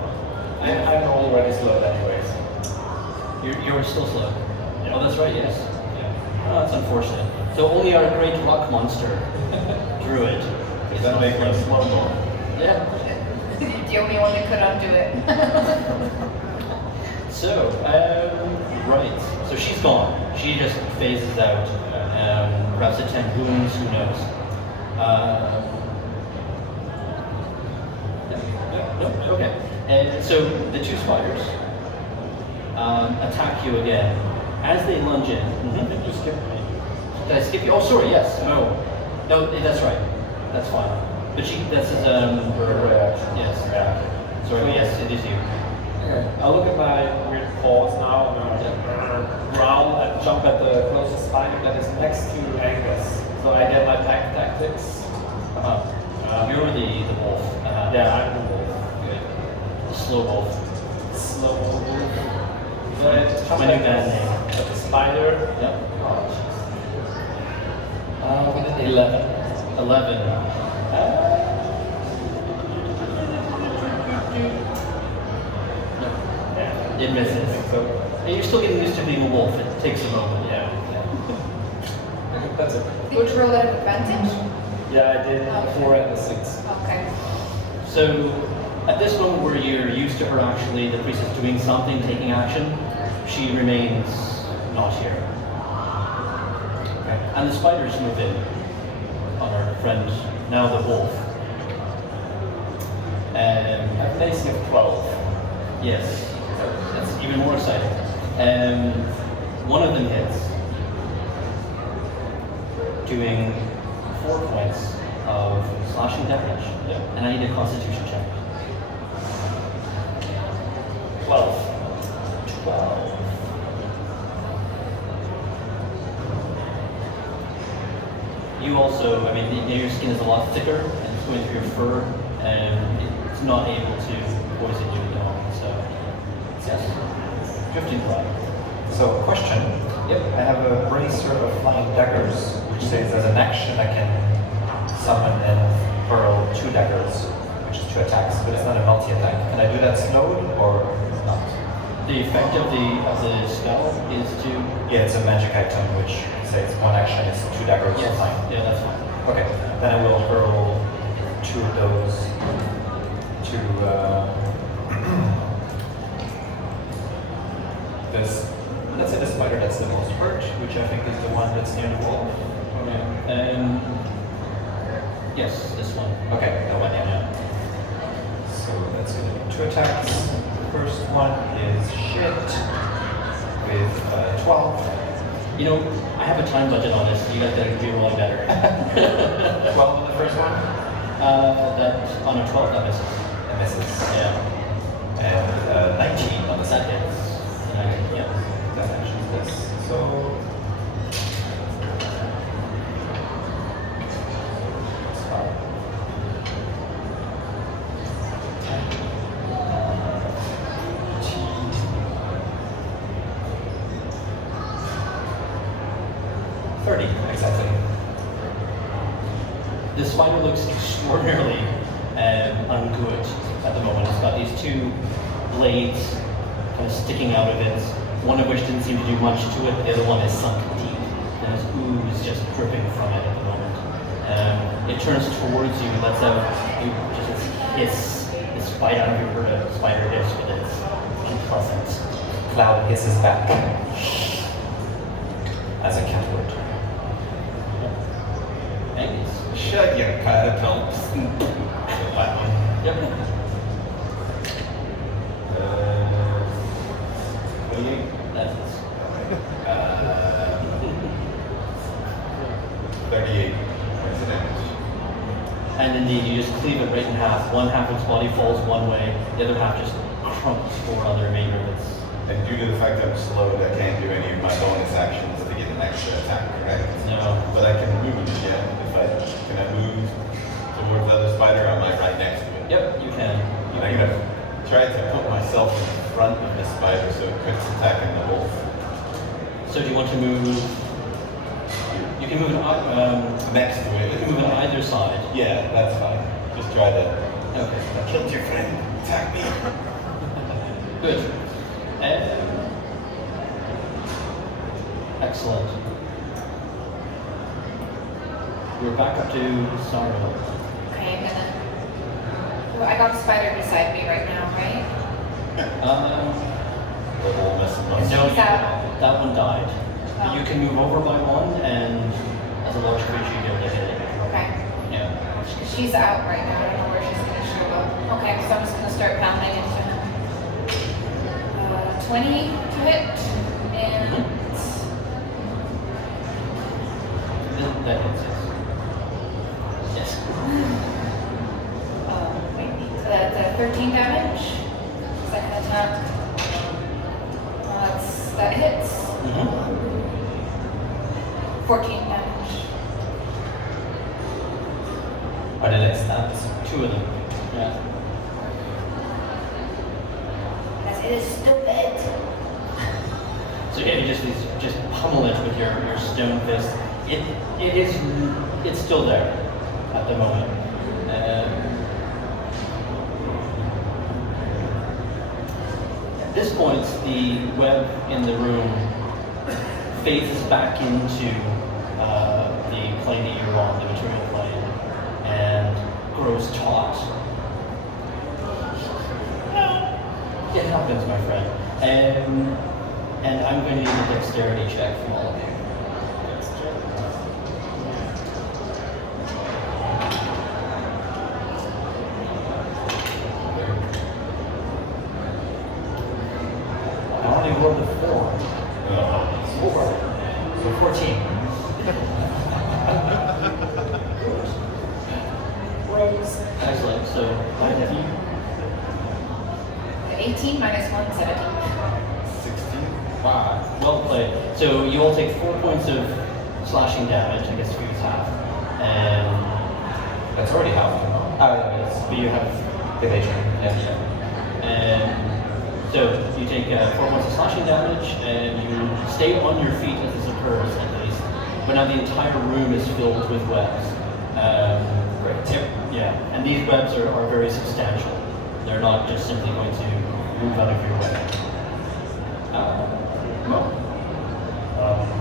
I'm already slowed anyways. You're still slowed. Oh, that's right, yes. Yeah. Oh, that's unfortunate. So only our great rock monster, Druid. Does that make her slow more? Yeah. The only one that could undo it. So, right. So she's gone. She just phases out. Perhaps a 10 wounds, who knows. No, okay. And so the two spiders attack you again. As they lunge in, You skipped me. did I skip you? Oh, sorry, yes. No, that's right. That's fine. But that's his, Her reaction. yes. Sorry, but yes, it is you. Okay. I'll look at my weird paws now and growl and jump at the closest spider that is next to Angus. So I get my pack tactics. You're the wolf. Yeah, I'm the wolf. Good. The slow wolf. Slow wolf. So I jump My new band name. at the spider. Yep. With an 11. 11. Yeah. It misses. So, And you're still getting used to being a wolf. It takes a moment. yeah. I think that's it. Did you roll at advantage? Yeah, I did 4 and a 6. Okay. So At this moment where you're used to her actually, the priestess doing something, taking action, she remains not here. Okay. And the spiders move in on our friend, now the wolf. At AC of 12. Yes, that's even more exciting. One of them hits, doing 4 points of slashing damage. Yeah. And I need a constitution check. 12. 12. You also, I mean, your skin is a lot thicker and it's going through your fur and it's not able to poison you at all. So, yes, drifting fly. So, question. Yep. I have a bracer of flying daggers, which says as an action I can summon and hurl 2 daggers, which is 2 attacks, but it's not a multi-attack. Can I do that slowed or not? The effect of the spell is to. Yeah, it's a magic item, which says 1 action is 2 daggers. Yes. Fine. Yeah, that's fine. Okay, then I will hurl 2 of those to this. Let's say the spider that's the most hurt, which I think is the one that's near the wall. Yeah. Yes, this one. Okay, that one, yeah. So that's going to be 2 attacks. The first one is hit with 12. You know, I have a time budget on this. So you guys gotta do really better. 12 on the first one? That on a 12 that misses. That misses. Yeah. And 19 on the That second. hits. 19, yeah. That actions this. So. It's fine. 30, exactly. The spider looks extraordinarily ungood at the moment. It's got these 2 blades kind of sticking out of it, one of which didn't seem to do much to it, the other one is sunk deep. And there's ooze just dripping from it at the moment. It turns towards you and lets out just this hiss, this bite. I don't know if you've heard a spider hiss, but it's unpleasant. Cloud hisses back as a cat would. Thanks. Shut your catapults. That one. Yep. 28. That's 38 points of damage. And indeed, you just cleave it right in half. One half of its body falls one way, the other half just crumps for the remainder of its. And due to the fact that I'm slowed, I can't do any of my bonus actions to get an extra attack, correct? No. But I can move, yeah. Can I move towards the other spider? Or am I right next to it? Yep, you can. And I'm gonna try to put myself in front of the spider so it quits attacking the wolf. So do you want to move? You can move Next to you it. can move on either side. Yeah, that's fine. Just try to. Okay. I killed your friend. Attack me. Good. Excellent. We're back up to Sorrow. Okay, I'm gonna. Well, I got the spider beside me right now, right? Little missing one. No, Is that- that one died. Oh. You can move over by one, and as a large creature, you get to hit it. Okay. Yeah. She's out right now. I don't know where she's gonna show up. Okay, so I'm just gonna start pounding into him. 20 to hit, and That hits. Yes. wait, so that's 13 damage. Second attack. That hits. 14 damage. Are they like stabs? 2 of them. Yeah. Because it is stupid. So yeah, you just pummel it with your stone fist. It's still there at the moment. At this point, the web in the room phases back into the plane that you're on, the material plane, and grows taut. It happens, my friend. And I'm going to need a dexterity check from all of you. I only rolled a 4. So 14. Excellent. So 19. 18 minus 1, 17. 16. Well played. So you all take 4 points of slashing damage. I guess if you use half. And That's already half. yes, but you have Evasion. Yeah. And so you take 4 points of slashing damage, and you stay on your feet as this occurs, at least. But now the entire room is filled with webs. Yeah, and these webs are very substantial. They're not just simply going to move out of your way.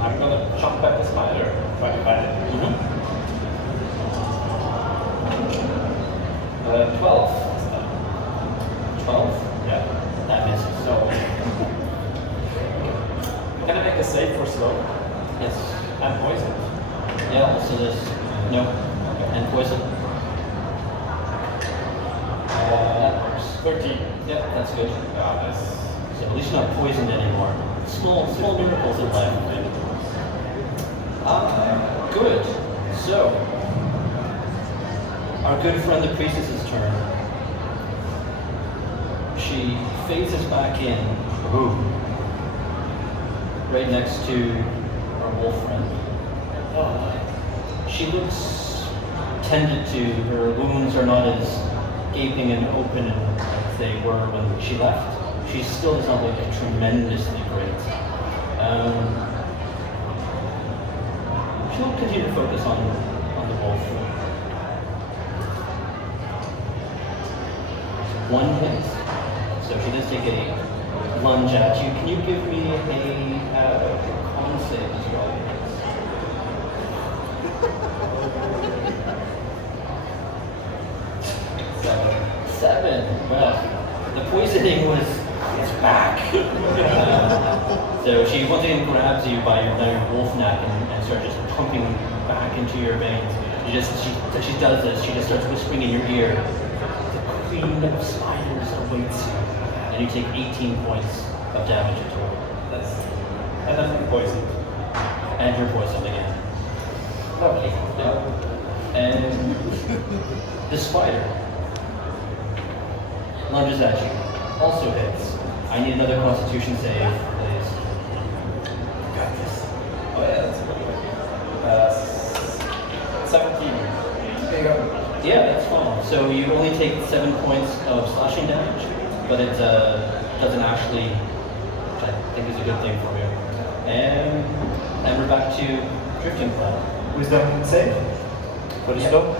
I'm gonna jump at the spider, try to find it. 12. 12? Yeah. That misses. So, can I make a save for slow? Yes. I'm poisoned. Yeah, so this. No. And poison. That works. 13. Yep, that's good. Nice. So at least you're not poisoned anymore. Small miracles in life. Good. So, our good friend the priestess's turn. She phases back in, right next to our wolf friend. She looks tended to. Her wounds are not as gaping and open as they were when she left. She still does not look tremendously great. She'll continue to focus on the wolf. One hit, so she does take a lunge at you. Can you give me a con save as well? Seven. Well, the poisoning is back. So she once again grabs you by your wolf neck and starts just pumping back into your veins. As she does this, she just starts whispering in your ear, "The queen of spiders awaits you," and you take 18 points of damage in total. And then I'm poisoned. And you're poisoned again. Lovely. And the spider lunges at you. Also hits. I need another Constitution save, please. Got this. Oh yeah, that's a good one. 17. There you go. Yeah, that's fine. So you only take 7 points of slashing damage, but it doesn't actually, which I think is a good thing for you. And we're back to Drifting Cloud. Wisdom save? For the slow?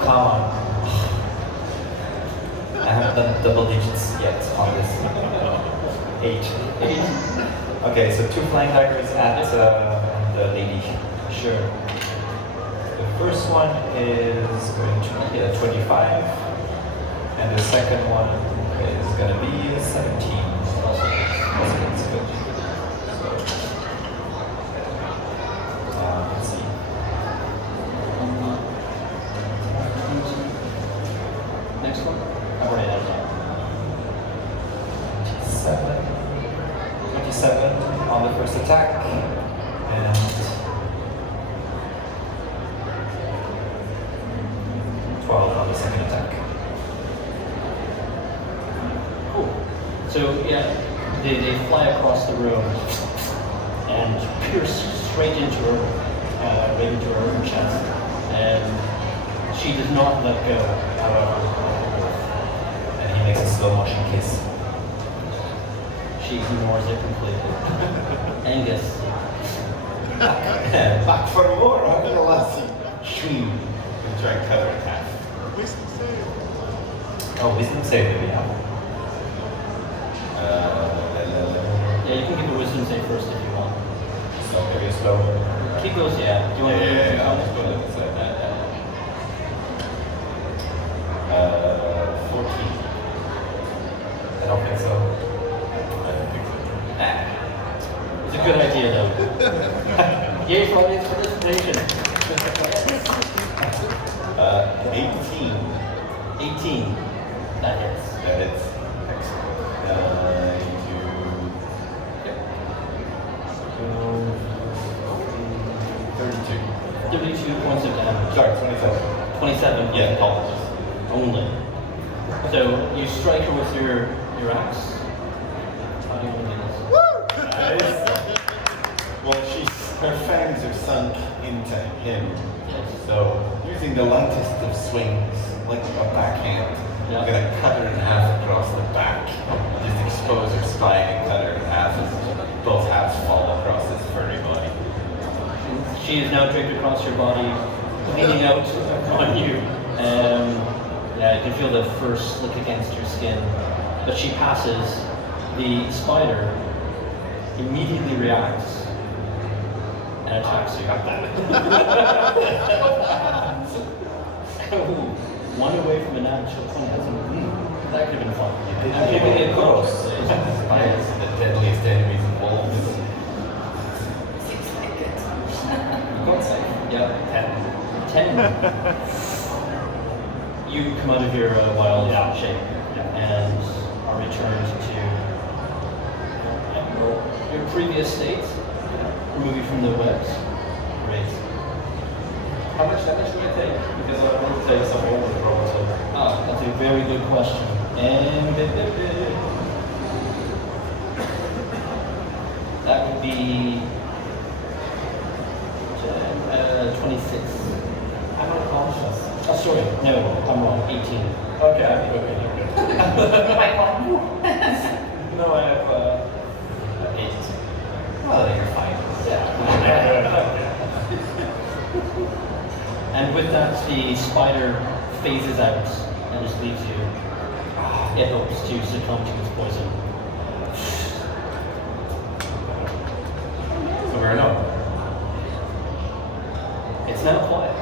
Come on. I haven't done double digits yet on this. 8. Okay, so 2 flying daggers at the lady. Sure. The first one is going to be a 25, and the second one is going to be a 17. Also, that's good. So, let's see. Next one? I've already had that. 27 on the first attack, and 12 on the second attack. Cool. So yeah, they fly across the room and pierce straight into her, right into her chest, and she does not let go. However, And he makes a slow motion kiss. she ignores it completely. Angus. Back for more, I'm gonna last shoo. And try and cut her in half. Wisdom save. Oh, wisdom save, yeah. Yeah, you can give a wisdom save first if you want. So maybe a slow. Keep those, yeah. Do you want to Yeah, I'll just go ahead and say that. 14. Yay for audience participation. 18. 18. That hits. That hits. Excellent. You do 32 points of damage. Sorry, 27. 27. Yeah, apologies. Only. So you strike her with your axe. How do you want to do this? Well, her fangs are sunk into him. Yes. So, using the lightest of swings, like a backhand, Yeah. I'm gonna cut her in half across the back. Just expose her spine and cut her in half as both halves fall across his furry body. She is now draped across your body, bleeding out on you. Yeah, you can feel the fur slick against your skin. But she passes. The spider immediately reacts and attacks you. Ooh, one away from a natural 20. That could have been fun. Give me a close. Spiders are the deadliest enemies of wolves. Seems like it. God save. Yep, 10. You come out of your wild shape and are returned to your previous state. Remove you from the webs. Great. How much damage do I take? Because I want to take some over the robot. Ah, that's a very good question. And that would be 26. I'm unconscious. Oh, sorry. No, I'm wrong. 18. Okay, you're good. My God. No, I have 8. Well, you're fine. And with that, the spider phases out and just leaves you. It hopes to succumb to its poison. So we're alone. It's now quiet.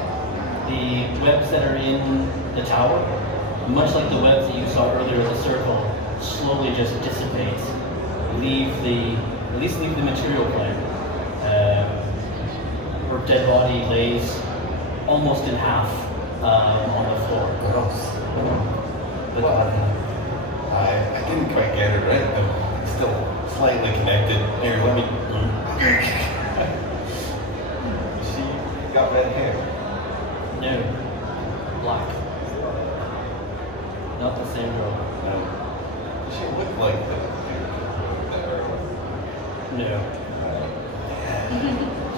The webs that are in the tower, much like the webs that you saw earlier in the circle, slowly just dissipate. At least leave the material plane. Her dead body lays almost in half on the floor. Gross. But I didn't quite get it right, though. It's still slightly connected. Here, let me. She got red hair. No. Black. Not the same girl. No. Does she look like the No.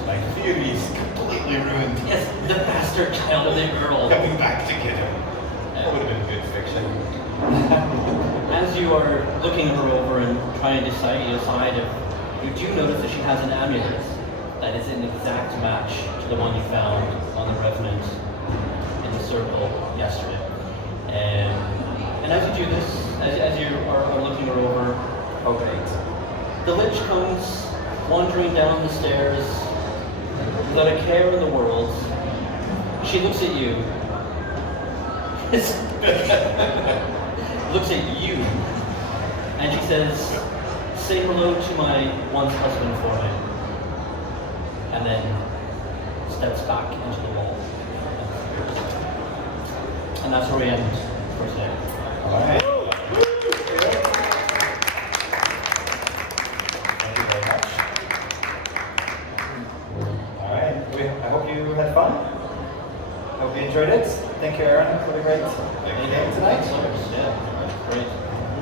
My theory is completely ruined. Yes, the bastard child of the girl. Coming back to get him. That would have been good fiction. As you are looking her over and trying to decide, you do notice that she has an amulet that is an exact match to the one you found on the Revenant in the circle yesterday. And as you do this, as you are looking her over, the Lich comes wandering down the stairs without a care in the world. She looks at you. Looks at you. And she says, "Say hello to my once husband for me." And then steps back into the wall. And that's where we end for today. All right. Thank you very much. All right. I hope you had fun. I hope you enjoyed it. Thank you, Aaron, for the great game tonight. Yeah, great.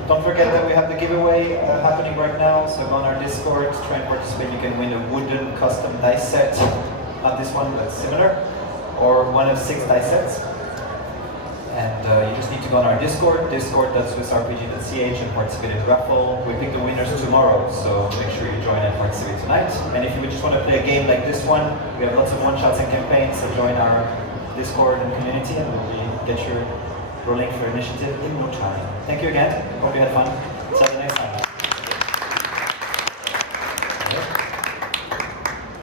Don't forget that we have the giveaway happening right now. So go on our Discord, try and participate. You can win a wooden custom dice set. Not this one, but similar. Or one of 6 dice sets. And you just need to go on our Discord, discord.SwissRPG.ch, and participate in the raffle. We pick the winners tomorrow, so make sure you join and participate tonight. And if you just want to play a game like this one, we have lots of one-shots and campaigns, so join our Discord and community, and we'll get you rolling for initiative in no time. Thank you again. Hope you had fun. See you next time.